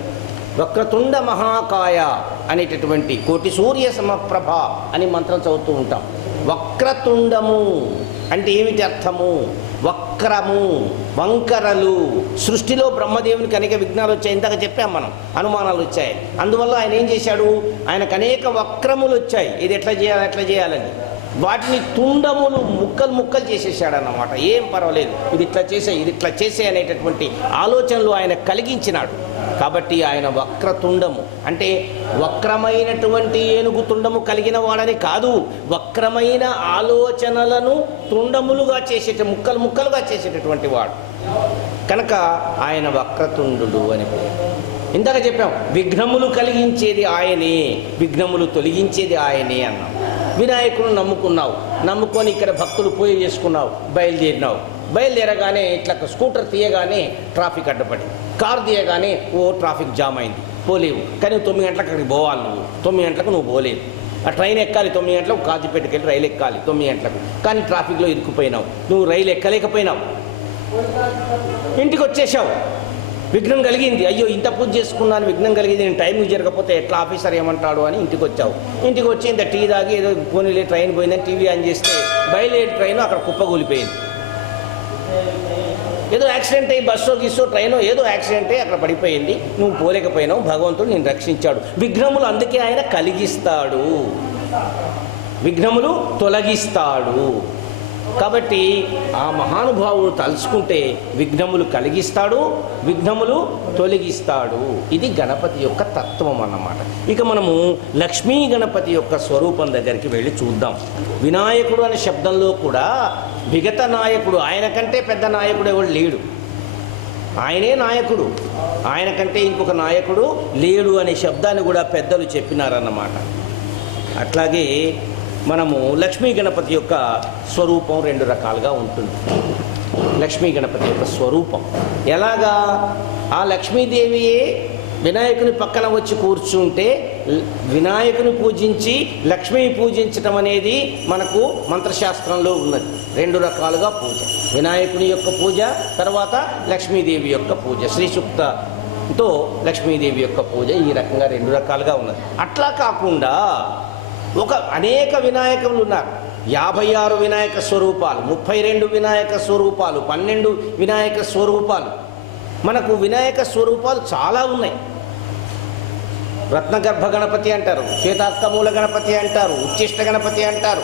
వక్రతుండ మహాకాయ అనేటటువంటి కోటి సూర్య సమప్రభ అని మంత్రం చదువుతూ ఉంటాం. వక్రతుండము అంటే ఏమిటి అర్థము? వక్రము, వంకరలు. సృష్టిలో బ్రహ్మదేవునికి అనేక విఘ్నాలు వచ్చాయి, ఇందాక చెప్పాం మనం, అనుమానాలు వచ్చాయి. అందువల్ల ఆయన ఏం చేశాడు? ఆయనకు అనేక వక్రములు వచ్చాయి, ఇది ఎట్లా చేయాలి ఎట్లా చేయాలని. వాటిని తుండములు ముక్కలు ముక్కలు చేసేసాడన్నమాట. ఏం పర్వాలేదు, ఇది ఇట్లా చేసే అనేటటువంటి ఆలోచనలు ఆయన కలిగించినాడు. కాబట్టి ఆయన వక్రతుండము అంటే వక్రమైనటువంటి ఏనుగు తుండము కలిగిన వాడని కాదు, వక్రమైన ఆలోచనలను తుండములుగా చేసేట ముక్కలు ముక్కలుగా చేసేటటువంటి వాడు కనుక ఆయన వక్రతుండు అని. ఇందాక చెప్పాం విఘ్నములు కలిగించేది ఆయనే, విఘ్నములు తొలగించేది ఆయనే అన్నాం. వినాయకుడు నమ్ముకొని ఇక్కడ భక్తులు పూజ చేసుకున్నావు, బయలుదేరగానే ఇట్లా స్కూటర్ తీయగానే ట్రాఫిక్ అడ్డపడి, కారు తీయగానే ట్రాఫిక్ జామ్ అయింది, పోలేవు. కానీ 9 గంటలకు అక్కడికి పోవాలి, నువ్వు 9 గంటలకు నువ్వు పోలేవు. ఆ ట్రైన్ ఎక్కాలి 9 గంటలకు, కాజీపేటకి వెళ్ళి రైలు ఎక్కాలి 9 గంటలకు, కానీ ట్రాఫిక్లో ఇరుక్కుపోయినావు, నువ్వు రైలు ఎక్కలేకపోయినావు, ఇంటికి వచ్చేసావు. విఘ్నం కలిగింది, అయ్యో ఇంత పూజ చేసుకున్నాను, విఘ్నం కలిగింది, నేను టైంకి జరగకపోతే ఎట్లా ఆఫీసర్ ఏమంటాడు అని ఇంటికి వచ్చావు. ఇంటికి వచ్చి ఇంత టీ తాగి ఏదో పోనీలే ట్రైన్ పోయిందని టీవీ ఆన్ చేస్తే బయలుదేరి ట్రైన్ అక్కడ కుప్పగూలిపోయింది. ఏదో యాక్సిడెంట్ అయ్యి బస్సో గిస్సో ట్రైనో ఏదో యాక్సిడెంట్ అయ్యి అక్కడ పడిపోయింది, నువ్వు పోలేకపోయినావు, భగవంతుడు నేను రక్షించాడు. విఘ్నములు అందుకే ఆయన కలిగిస్తాడు, విఘ్నములు తొలగిస్తాడు. కాబట్టి ఆ మహానుభావుడు తలుచుకుంటే విఘ్నములు కలిగిస్తాడు, విఘ్నములు తొలగిస్తాడు. ఇది గణపతి యొక్క తత్వం అన్నమాట. ఇక మనము లక్ష్మీ గణపతి యొక్క స్వరూపం దగ్గరికి వెళ్ళి చూద్దాం. వినాయకుడు అనే శబ్దంలో కూడా విగత నాయకుడు, ఆయన కంటే పెద్ద నాయకుడు ఎవడు లేడు, ఆయనే నాయకుడు, ఆయన కంటే ఇంకొక నాయకుడు లేడు అనే శబ్దాన్ని కూడా పెద్దలు చెప్పినారన్నమాట. అట్లాగే మనము లక్ష్మీ గణపతి యొక్క స్వరూపం 2 రకాలుగా ఉంటుంది. లక్ష్మీ గణపతి యొక్క స్వరూపం ఎలాగా? ఆ లక్ష్మీదేవియే వినాయకుని పక్కన వచ్చి కూర్చుంటే వినాయకుని పూజించి లక్ష్మీ పూజించటం అనేది మనకు మంత్రశాస్త్రంలో ఉన్నది. 2 రకాలుగా పూజ, వినాయకుని యొక్క పూజ, తర్వాత లక్ష్మీదేవి యొక్క పూజ. శ్రీ సూక్తతో లక్ష్మీదేవి యొక్క పూజ ఈ రకంగా 2 రకాలుగా ఉన్నది. అట్లా కాకుండా అనేక వినాయకులు ఉన్నారు. 56 వినాయక స్వరూపాలు, 32 వినాయక స్వరూపాలు, 12 వినాయక స్వరూపాలు. మనకు వినాయక స్వరూపాలు చాలా ఉన్నాయి. రత్నగర్భ గణపతి అంటారు, శ్వేతార్కమూల గణపతి అంటారు, ఉచ్చిష్ట గణపతి అంటారు.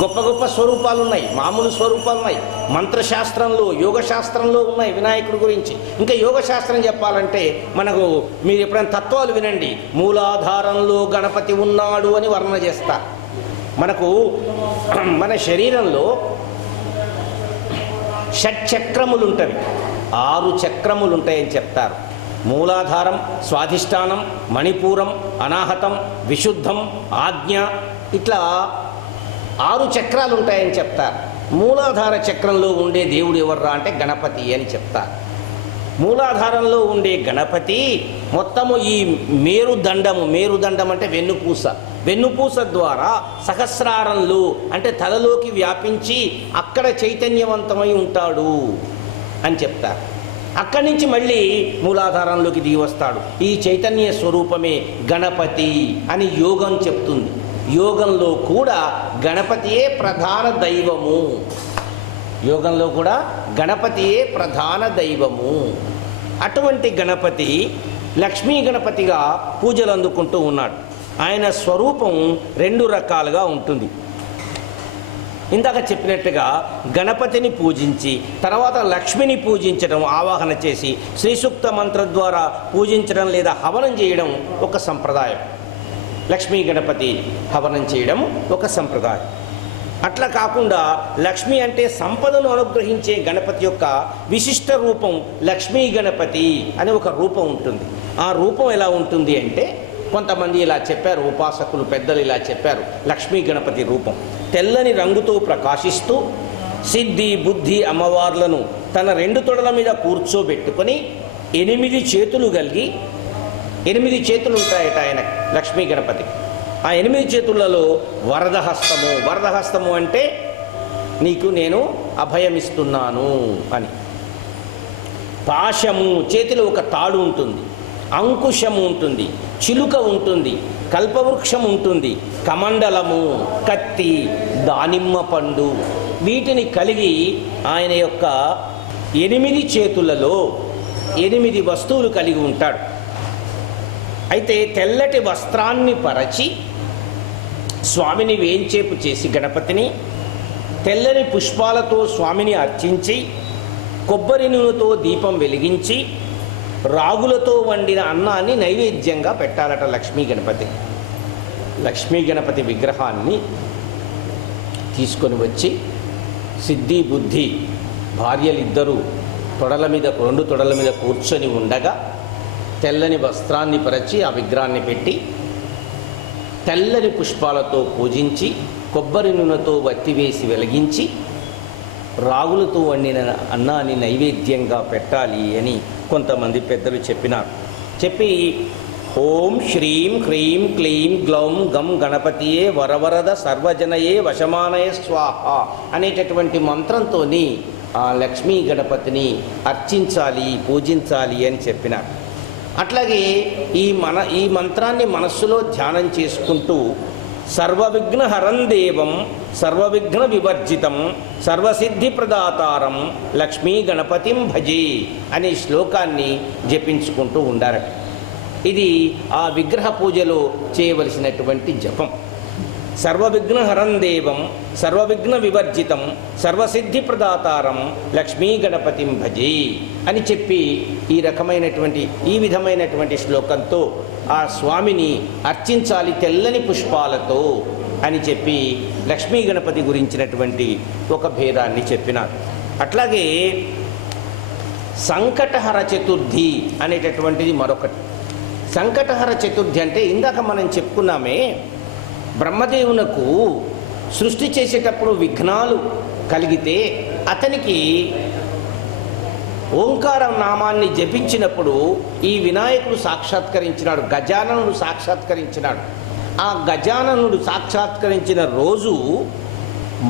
గొప్ప గొప్ప స్వరూపాలు ఉన్నాయి, మామూలు స్వరూపాలు ఉన్నాయి. మంత్రశాస్త్రంలో, యోగశాస్త్రంలో ఉన్నాయి వినాయకుడి గురించి. ఇంకా యోగశాస్త్రం చెప్పాలంటే మనకు మీరు ఎప్పుడైనా తత్వాలు వినండి, మూలాధారంలో గణపతి ఉన్నాడు అని వర్ణన చేస్తారు. మనకు మన శరీరంలో షట్చక్రములు ఉంటవి, 6 చక్రములు ఉంటాయని చెప్తారు. మూలాధారం, స్వాధిష్టానం, మణిపూరం, అనాహతం, విశుద్ధం, ఆజ్ఞ, ఇట్లా 6 చక్రాలు ఉంటాయని చెప్తారు. మూలాధార చక్రంలో ఉండే దేవుడు ఎవర్రా అంటే గణపతి అని చెప్తారు. మూలాధారంలో ఉండే గణపతి మొత్తము ఈ మేరుదండం అంటే వెన్నుపూస ద్వారా సహస్రారంలో అంటే తలలోకి వ్యాపించి అక్కడ చైతన్యవంతమై ఉంటాడు అని చెప్తారు. అక్కడి నుంచి మళ్ళీ మూలాధారంలోకి దిగి వస్తాడు. ఈ చైతన్య స్వరూపమే గణపతి అని యోగం చెప్తుంది. యోగంలో కూడా గణపతియే ప్రధాన దైవము. యోగంలో కూడా గణపతియే ప్రధాన దైవము. అటువంటి గణపతి లక్ష్మీ గణపతిగా పూజలు అందుకుంటూ ఉన్నాడు. ఆయన స్వరూపం 2 రకాలుగా ఉంటుంది. ఇందాక చెప్పినట్టుగా గణపతిని పూజించి తర్వాత లక్ష్మిని పూజించడం, ఆవాహన చేసి శ్రీ సూక్త మంత్రం ద్వారా పూజించడం లేదా హవనం చేయడం ఒక సంప్రదాయం. లక్ష్మీ గణపతి హవనం చేయడం ఒక సంప్రదాయం. అట్లా కాకుండా లక్ష్మి అంటే సంపదను అనుగ్రహించే గణపతి యొక్క విశిష్ట రూపం లక్ష్మీ గణపతి అని ఒక రూపం ఉంటుంది. ఆ రూపం ఎలా ఉంటుంది అంటే కొంతమంది ఇలా చెప్పారు, ఉపాసకులు పెద్దలు ఇలా చెప్పారు. లక్ష్మీ గణపతి రూపం తెల్లని రంగుతో ప్రకాశిస్తూ సిద్ధి బుద్ధి అమ్మవార్లను తన 2 తొడల మీద కూర్చోబెట్టుకొని 8 చేతులు కలిగి, 8 చేతులు ఉంటాయట ఆయన లక్ష్మీ గణపతి. ఆ 8 చేతులలో వరదహస్తము అంటే నీకు నేను అభయమిస్తున్నాను అని. పాశము, చేతిలో ఒక తాడు ఉంటుంది. అంకుశము ఉంటుంది, చిలుక ఉంటుంది, కల్పవృక్షం ఉంటుంది, కమండలము, కత్తి, దానిమ్మ పండు, వీటిని కలిగి ఆయన యొక్క 8 చేతులలో 8 వస్తువులు కలిగి ఉంటాడు. అయితే తెల్లటి వస్త్రాన్ని పరచి స్వామిని వేంచేపు చేసి గణపతిని తెల్లని పుష్పాలతో స్వామిని అర్చించి కొబ్బరి నూనెతో దీపం వెలిగించి రాగులతో వండిన అన్నాన్ని నైవేద్యంగా పెట్టాలట లక్ష్మీ గణపతి. లక్ష్మీ గణపతి విగ్రహాన్ని తీసుకొని వచ్చి సిద్ధి బుద్ధి భార్యలిద్దరూ 2 తొడల మీద కూర్చొని ఉండగా తెల్లని వస్త్రాన్ని పరచి ఆ విగ్రహాన్ని పెట్టి తెల్లని పుష్పాలతో పూజించి కొబ్బరి నూనెతో వత్తివేసి వెలిగించి రాగులతో వండిన అన్నాన్ని నైవేద్యంగా పెట్టాలి అని కొంతమంది పెద్దలు చెప్పి ఓం శ్రీం హ్రీం క్లీం గ్లౌం గం గణపతియే వరవరద సర్వజనయే వశమానయ స్వాహ అనేటటువంటి మంత్రంతో ఆ లక్ష్మీ గణపతిని అర్చించాలి, పూజించాలి అని చెప్పినారు. అట్లాగే ఈ మంత్రాన్ని మనస్సులో ధ్యానం చేసుకుంటూ సర్వవిఘ్నహరం దేవం సర్వవిఘ్న వివర్జితం సర్వసిద్ధి ప్రదాతారం లక్ష్మీ గణపతిం భజే అనే శ్లోకాన్ని జపించుకుంటూ ఉండారట. ఇది ఆ విగ్రహ పూజలో చేయవలసినటువంటి జపం. సర్వవిఘ్నహరం దేవం సర్వవిఘ్న వివర్జితం సర్వసిద్ధి ప్రదాతారం లక్ష్మీ గణపతిం భజే అని చెప్పి ఈ విధమైనటువంటి శ్లోకంతో ఆ స్వామిని అర్చించాలి తెల్లని పుష్పాలతో అని చెప్పి లక్ష్మీ గణపతి గురించినటువంటి ఒక భేదాన్ని చెప్పినారు. అట్లాగే సంకటహర చతుర్థి అనేటటువంటిది మరొకటి. సంకటహర చతుర్థి అంటే ఇందాక మనం చెప్పుకున్నామే, బ్రహ్మదేవునకు సృష్టి చేసేటప్పుడు విఘ్నాలు కలిగితే అతనికి ఓంకారం నామాన్ని జపించినప్పుడు ఈ వినాయకుడు సాక్షాత్కరించినాడు, గజాననుడు సాక్షాత్కరించినాడు. ఆ గజాననుడు సాక్షాత్కరించిన రోజు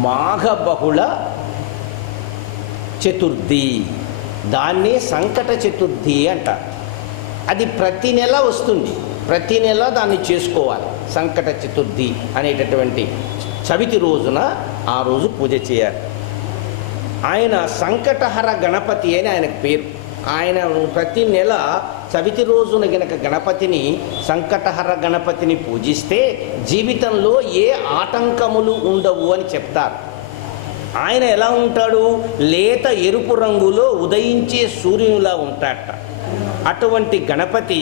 మాఘ బహుళ చతుర్థి, దాన్నే సంకట చతుర్థి అంటారు. అది ప్రతి నెల వస్తుంది, ప్రతి నెల దాన్ని చేసుకోవాలి. సంకట చతుర్థి అనేటటువంటి చవితి రోజున ఆ రోజు పూజ చేయాలి. ఆయన సంకటహర గణపతి అని ఆయనకు పేరు. ఆయన ప్రతి నెల చవితి రోజున గనక గణపతిని, సంకటహర గణపతిని పూజిస్తే జీవితంలో ఏ ఆటంకములు ఉండవు అని చెప్తారు. ఆయన ఎలా ఉంటాడు? లేత ఎరుపు రంగులో ఉదయించే సూర్యునిలా ఉంటాడట. అటువంటి గణపతి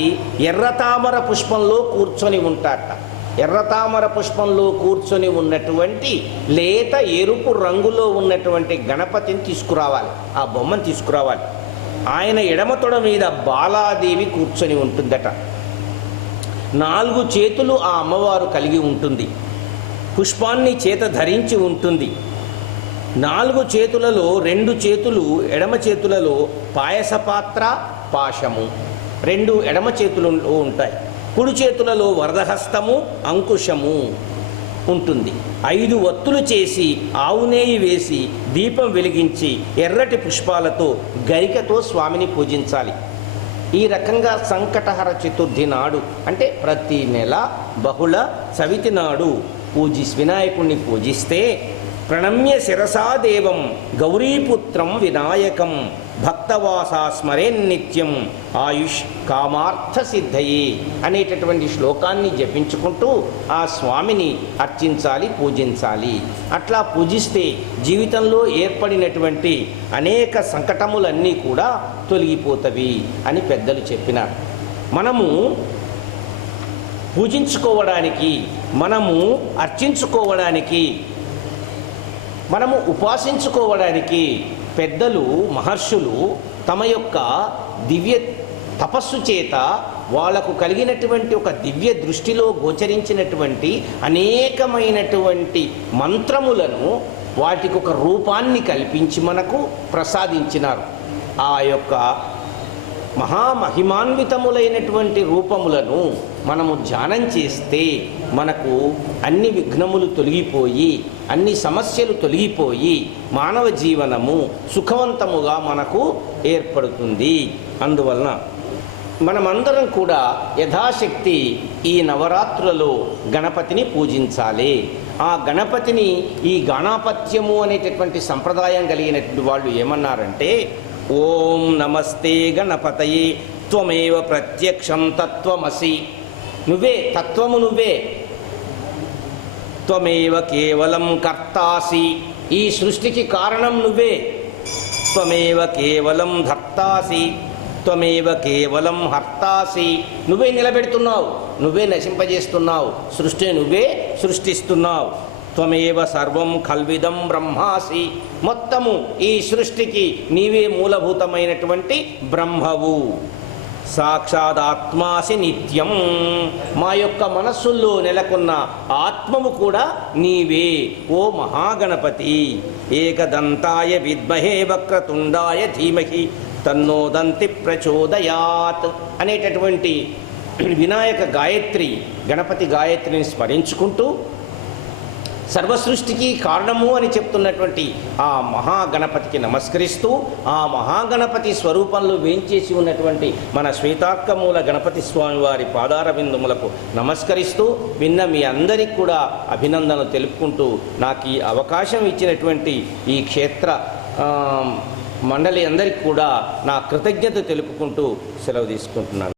ఎర్రతామర పుష్పంలో కూర్చొని ఉంటాడట. ఎర్రతామర పుష్పంలో కూర్చొని ఉన్నటువంటి లేత ఎరుపు రంగులో ఉన్నటువంటి గణపతిని తీసుకురావాలి, ఆ బొమ్మను తీసుకురావాలి. ఆయన ఎడమ తొడ మీద బాలాదేవి కూర్చొని ఉంటుందట. 4 చేతులు ఆ అమ్మవారు కలిగి ఉంటుంది. పుష్పాన్ని చేత ధరించి ఉంటుంది. 4 చేతులలో 2 చేతులు, ఎడమ చేతులలో పాయస పాత్ర, పాశము 2 ఎడమ చేతులు ఉంటాయి. కుడి చేతులలో వరదహస్తము, అంకుశము ఉంటుంది. 5 ఒత్తులు చేసి ఆవు నెయ్యి వేసి దీపం వెలిగించి ఎర్రటి పుష్పాలతో గరికతో స్వామిని పూజించాలి. ఈ రకంగా సంకటహర చతుర్థి నాడు, అంటే ప్రతి నెల బహుళ చవితి నాడు వినాయకుణ్ణి పూజిస్తే ప్రణమ్య శిరసాదేవం గౌరీపుత్రం వినాయకం భక్తవాసా స్మరే నిత్యం ఆయుష్ కామార్థ సిద్ధయే అనేటటువంటి శ్లోకాన్ని జపించుకుంటూ ఆ స్వామిని అర్చించాలి, పూజించాలి. అట్లా పూజిస్తే జీవితంలో ఏర్పడినటువంటి అనేక సంకటములన్నీ కూడా తొలగిపోతవి అని పెద్దలు చెప్పినారు. మనము పూజించుకోవడానికి, మనము అర్చించుకోవడానికి, మనము ఉపాసించుకోవడానికి పెద్దలు, మహర్షులు తమ యొక్క దివ్య తపస్సు చేత వాళ్లకు కలిగినటువంటి ఒక దివ్య దృష్టిలో గోచరించినటువంటి అనేకమైనటువంటి మంత్రములను, వాటికి ఒక రూపాన్ని కల్పించి మనకు ప్రసాదించినారు. ఆ యొక్క మహామహిమాన్వితములైనటువంటి రూపములను మనము ధ్యానం చేస్తే మనకు అన్ని విఘ్నములు తొలగిపోయి, అన్ని సమస్యలు తొలగిపోయి మానవ జీవనము సుఖవంతముగా మనకు ఏర్పడుతుంది. అందువలన మనమందరం కూడా యథాశక్తి ఈ నవరాత్రులలో గణపతిని పూజించాలి. ఆ గణపతిని, ఈ గణాపత్యము అనేటటువంటి సంప్రదాయం కలిగినటువంటి వాళ్ళు ఏమన్నారంటే, ఓం నమస్తే గణపతయే త్వమేవ ప్రత్యక్షం తత్వమసి. నువ్వే తత్వము, నువ్వే. త్వమేవ కేవలం కర్తాసి, ఈ సృష్టికి కారణం నువ్వే. త్వమేవ కేవలం ధర్తాసి, త్వమేవ కేవలం హర్తాసి. నువ్వే నిలబెడుతున్నావు, నువ్వే నశింపజేస్తున్నావు, సృష్టి నువ్వే సృష్టిస్తున్నావు. త్వమేవ సర్వం కల్విదం బ్రహ్మాసి, మొత్తము ఈ సృష్టికి నీవే మూలభూతమైనటువంటి బ్రహ్మవు. సాక్షాదాత్మాసి నిత్యం, మా యొక్క మనస్సుల్లో నెలకొన్న ఆత్మము కూడా నీవే ఓ మహాగణపతి. ఏకదంతాయ విద్మహే వక్రతుండాయ ధీమహి తన్నోదంతి ప్రచోదయాత్ అనేటటువంటి వినాయక గాయత్రి, గణపతి గాయత్రిని స్మరించుకుంటూ సర్వసృష్టికి కారణము అని చెప్తున్నటువంటి ఆ మహాగణపతికి నమస్కరిస్తూ, ఆ మహాగణపతి స్వరూపంలో వేంచేసి ఉన్నటువంటి మన శ్వేతార్కమూల గణపతి స్వామి వారి పాదార బిందుములకు నమస్కరిస్తూ విన్న మీ అందరికీ కూడా అభినందనలు తెలుపుకుంటూ, నాకు ఈ అవకాశం ఇచ్చినటువంటి ఈ క్షేత్ర మండలి అందరికీ కూడా నా కృతజ్ఞత తెలుపుకుంటూ సెలవు తీసుకుంటున్నాను.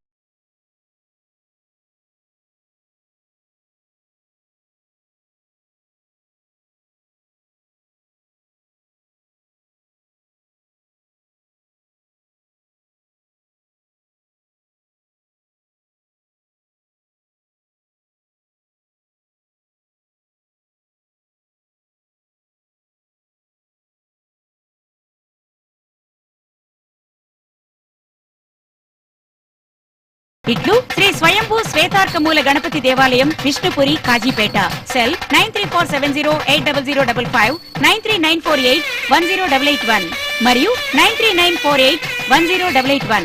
ఇట్లు శ్రీ స్వయంభూ శ్వేతార్కమూల గణపతి దేవాలయం విష్ణుపురి కాజీపేట. సెల్ 9347080055 939481081 మరియు 939481081.